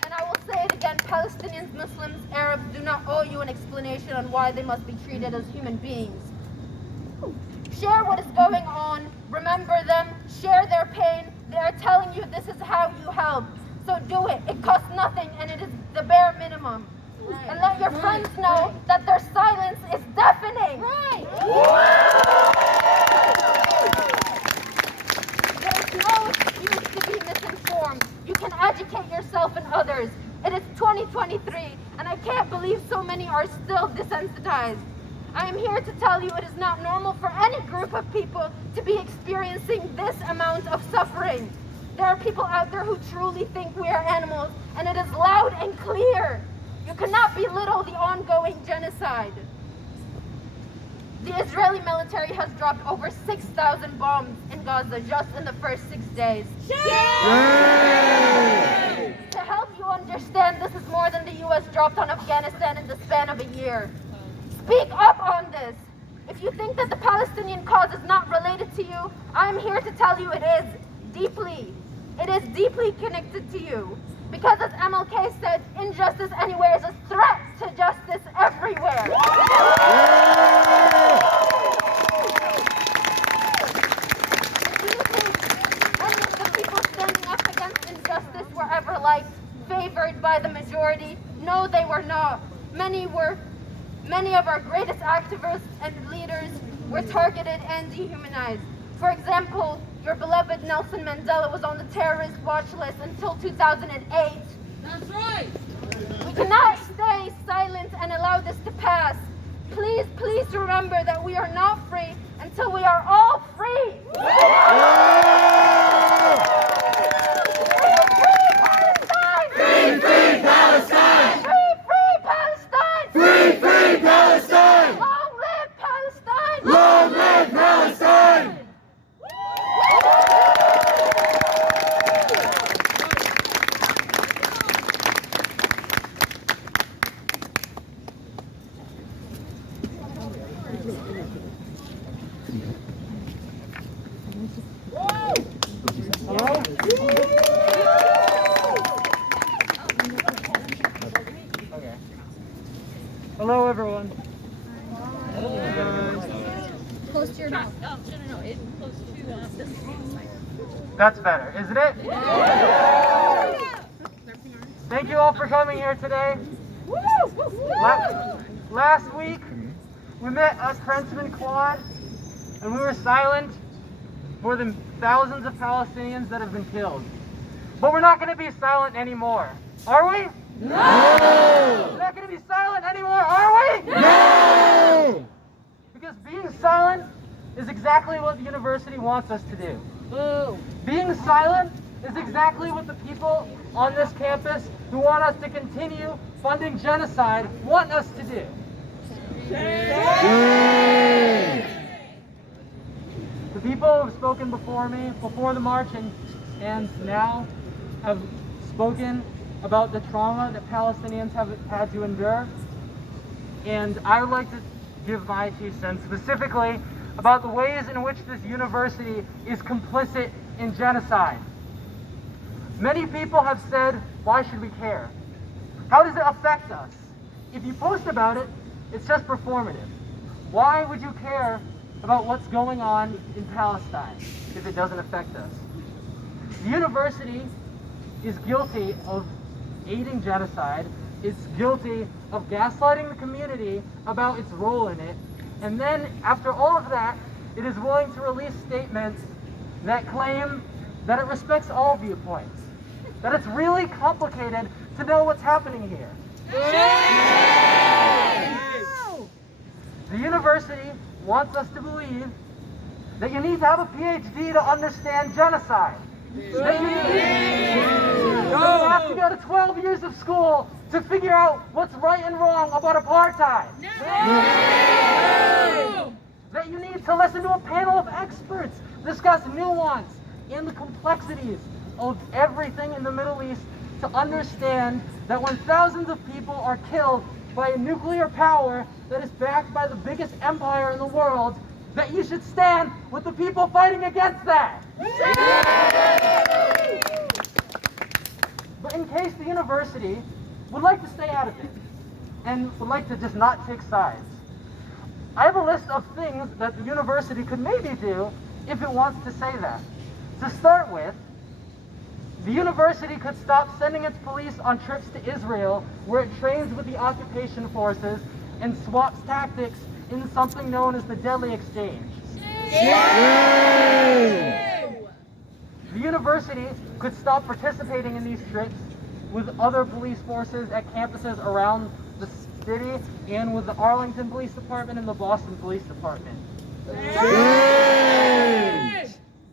And I will say it again, Palestinians, Muslims, Arabs do not owe you an explanation on why they must be treated as human beings. Share what is going on, remember them, share their pain. They are telling you this is how you help. So do it. It costs nothing, and it is the bare minimum. Right. And let your friends know that their silence is deafening. Right. There is no excuse to be misinformed. You can educate yourself and others. It is 2023, and I can't believe so many are still desensitized. I am here to tell you it is not normal for any group of people to be experiencing this amount of suffering. There are people out there who truly think we are animals, and it is loud and clear. You cannot belittle the ongoing genocide. The Israeli military has dropped over 6,000 bombs in Gaza just in the first 6 days. Yay! To help you understand, this is more than the U.S. dropped on Afghanistan in the span of a year. Speak up on this. If you think that the Palestinian cause is not related to you, I am here to tell you it is. Deeply. It is deeply connected to you. Because as MLK said, injustice anywhere is a threat to justice everywhere. If you think any of the people standing up against injustice were ever liked, favored by the majority, no, they were not. Many of our greatest activists and leaders were targeted and dehumanized. For example, your beloved Nelson Mandela was on the terrorist watch list until 2008. That's right. We cannot stay silent and allow this to pass. Please, please remember that we are not free until we are all free. Free, free Palestine! Free, free Palestine! Free, free Palestine! Long live Palestine! Long live Palestine! Hello, everyone. Close to your mouth. No, it's close to this. That's better, isn't it? Thank you all for coming here today. Last week, we met us Frenchman Quad, and we were silent for the thousands of Palestinians that have been killed. But we're not going to be silent anymore, are we? No! We're not going to be silent anymore, are we? No! Because being silent is exactly what the university wants us to do. Being silent is exactly what the people on this campus who want us to continue funding genocide want us to do. The people who have spoken before me, before the march and now, have spoken about the trauma that Palestinians have had to endure. And I would like to give my 2 cents specifically about the ways in which this university is complicit in genocide. Many people have said, why should we care? How does it affect us? If you post about it, it's just performative. Why would you care about what's going on in Palestine if it doesn't affect us? The university is guilty of aiding genocide, it's guilty of gaslighting the community about its role in it, and then after all of that, it is willing to release statements that claim that it respects all viewpoints, that it's really complicated to know what's happening here. The university wants us to believe that you need to have a PhD to understand genocide. That you have to go to 12 years of school to figure out what's right and wrong about apartheid. That you need to listen to a panel of experts discuss nuance and the complexities of everything in the Middle East to understand that when thousands of people are killed by a nuclear power that is backed by the biggest empire in the world, that you should stand with the people fighting against that. But in case the university would like to stay out of it and would like to just not take sides, I have a list of things that the university could maybe do if it wants to say that. To start with, the university could stop sending its police on trips to Israel where it trains with the occupation forces and swaps tactics in something known as the deadly exchange. The university could stop participating in these trips with other police forces at campuses around City and with the Arlington Police Department and the Boston Police Department.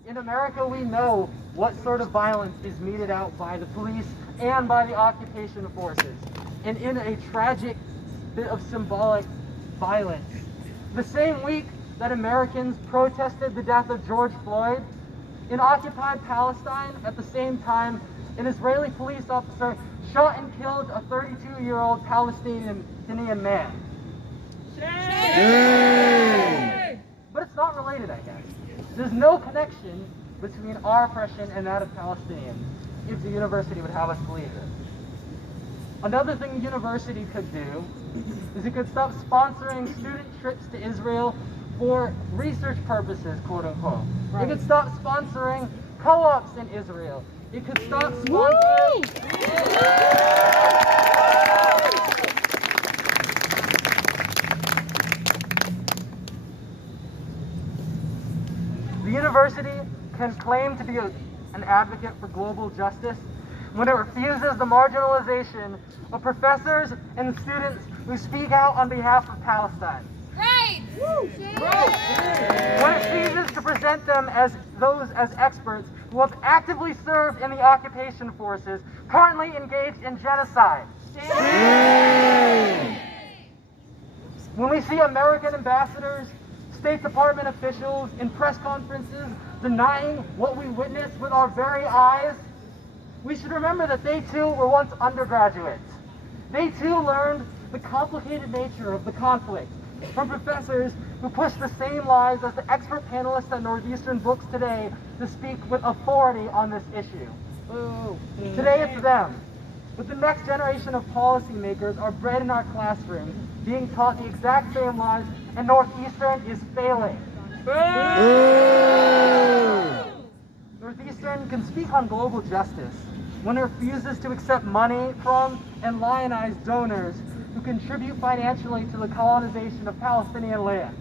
In America, we know what sort of violence is meted out by the police and by the occupation forces. And in a tragic bit of symbolic violence, the same week that Americans protested the death of George Floyd, in occupied Palestine, at the same time, an Israeli police officer shot and killed a 32-year-old Palestinian man. Shame! But it's not related, I guess. There's no connection between our oppression and that of Palestinians, if the university would have us believe it. Another thing the university could do is it could stop sponsoring student trips to Israel for research purposes, quote unquote. Right. It could stop sponsoring co-ops in Israel. It could stop sponsoring... The university can claim to be an advocate for global justice when it refuses the marginalization of professors and students who speak out on behalf of Palestine. Right! When it refuses to present them as experts who have actively served in the occupation forces currently engaged in genocide. When we see American ambassadors, State Department officials in press conferences denying what we witnessed with our very eyes, we should remember that they too were once undergraduates. They too learned the complicated nature of the conflict from professors who push the same lies as the expert panelists at Northeastern books today to speak with authority on this issue. Today it's them. But the next generation of policymakers are bred in our classrooms, being taught the exact same lies, and Northeastern is failing. Northeastern can speak on global justice when it refuses to accept money from and lionize donors who contribute financially to the colonization of Palestinian land.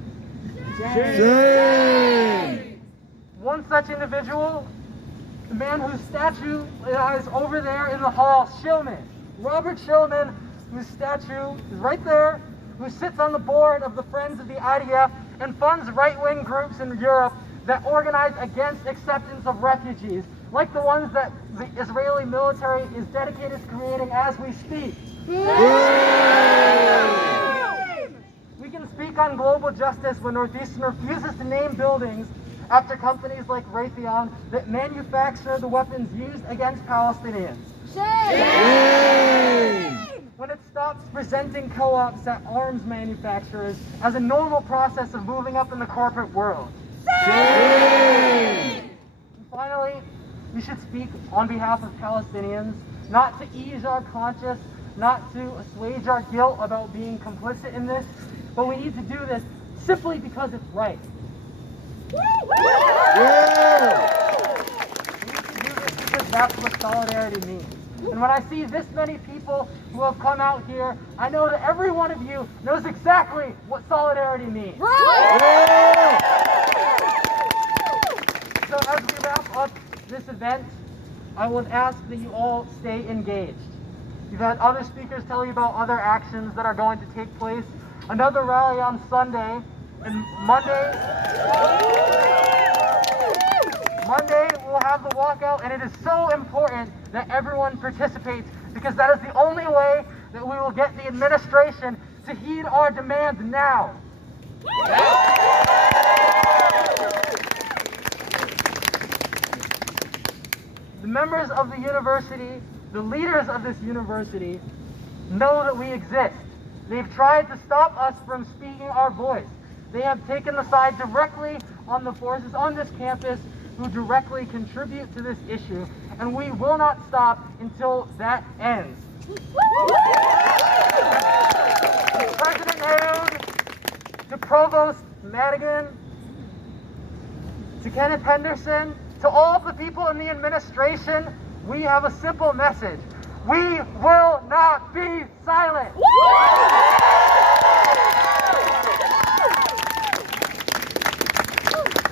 One such individual, the man whose statue is over there in the hall, Shillman. Robert Shillman, whose statue is right there, who sits on the board of the Friends of the IDF and funds right-wing groups in Europe that organize against acceptance of refugees, like the ones that the Israeli military is dedicated to creating as we speak. We can speak on global justice when Northeastern refuses to name buildings after companies like Raytheon that manufacture the weapons used against Palestinians. When it stops presenting co-ops at arms manufacturers as a normal process of moving up in the corporate world. And finally, we should speak on behalf of Palestinians, not to ease our conscience, not to assuage our guilt about being complicit in this, but we need to do this simply because it's right. We need to do this because that's what solidarity means. And when I see this many people who have come out here, I know that every one of you knows exactly what solidarity means. So as we wrap up this event, I would ask that you all stay engaged. You've had other speakers tell you about other actions that are going to take place. Another rally on Sunday, and Monday we'll have the walkout, and it is so important that everyone participates because that is the only way that we will get the administration to heed our demands now. The members of the university, the leaders of this university, know that we exist. They've tried to stop us from speaking our voice. They have taken the side directly on the forces on this campus who directly contribute to this issue, and we will not stop until that ends. To President Harold, to Provost Madigan, to Kenneth Henderson, to all of the people in the administration, we have a simple message. We will not be silent.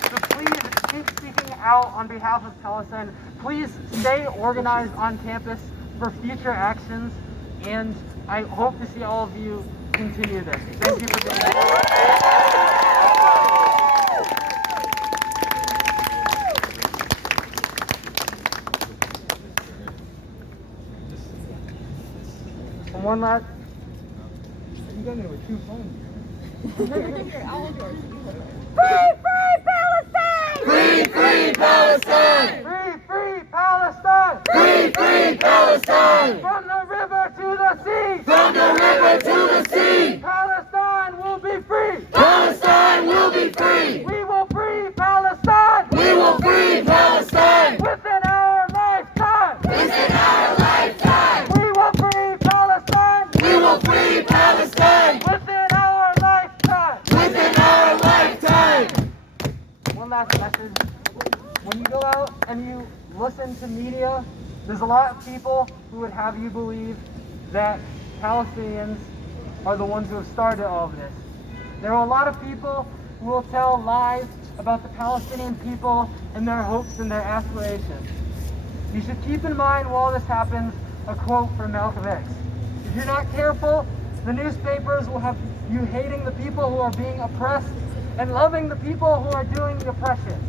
So please keep speaking out on behalf of Palestine. Please stay organized on campus for future actions, and I hope to see all of you continue this. Thank you for being here. And one last. You got me with 2 phones. Free, free Palestine! Free, free Palestine! Free, free Palestine! Free, free Palestine! From the river to the sea! From the river to the sea! Palestine will be free! Palestine will be free! We will free Palestine! We will free Palestine! Within our lifetime! Within our lifetime! We will free Palestine! We will free Palestine! Within our lifetime! Within our lifetime! One last message. When you go out and you listen to media, there's a lot of people who would have you believe that Palestinians are the ones who have started all of this. There are a lot of people who will tell lies about the Palestinian people and their hopes and their aspirations. You should keep in mind while this happens a quote from Malcolm X. If you're not careful, the newspapers will have you hating the people who are being oppressed and loving the people who are doing the oppression.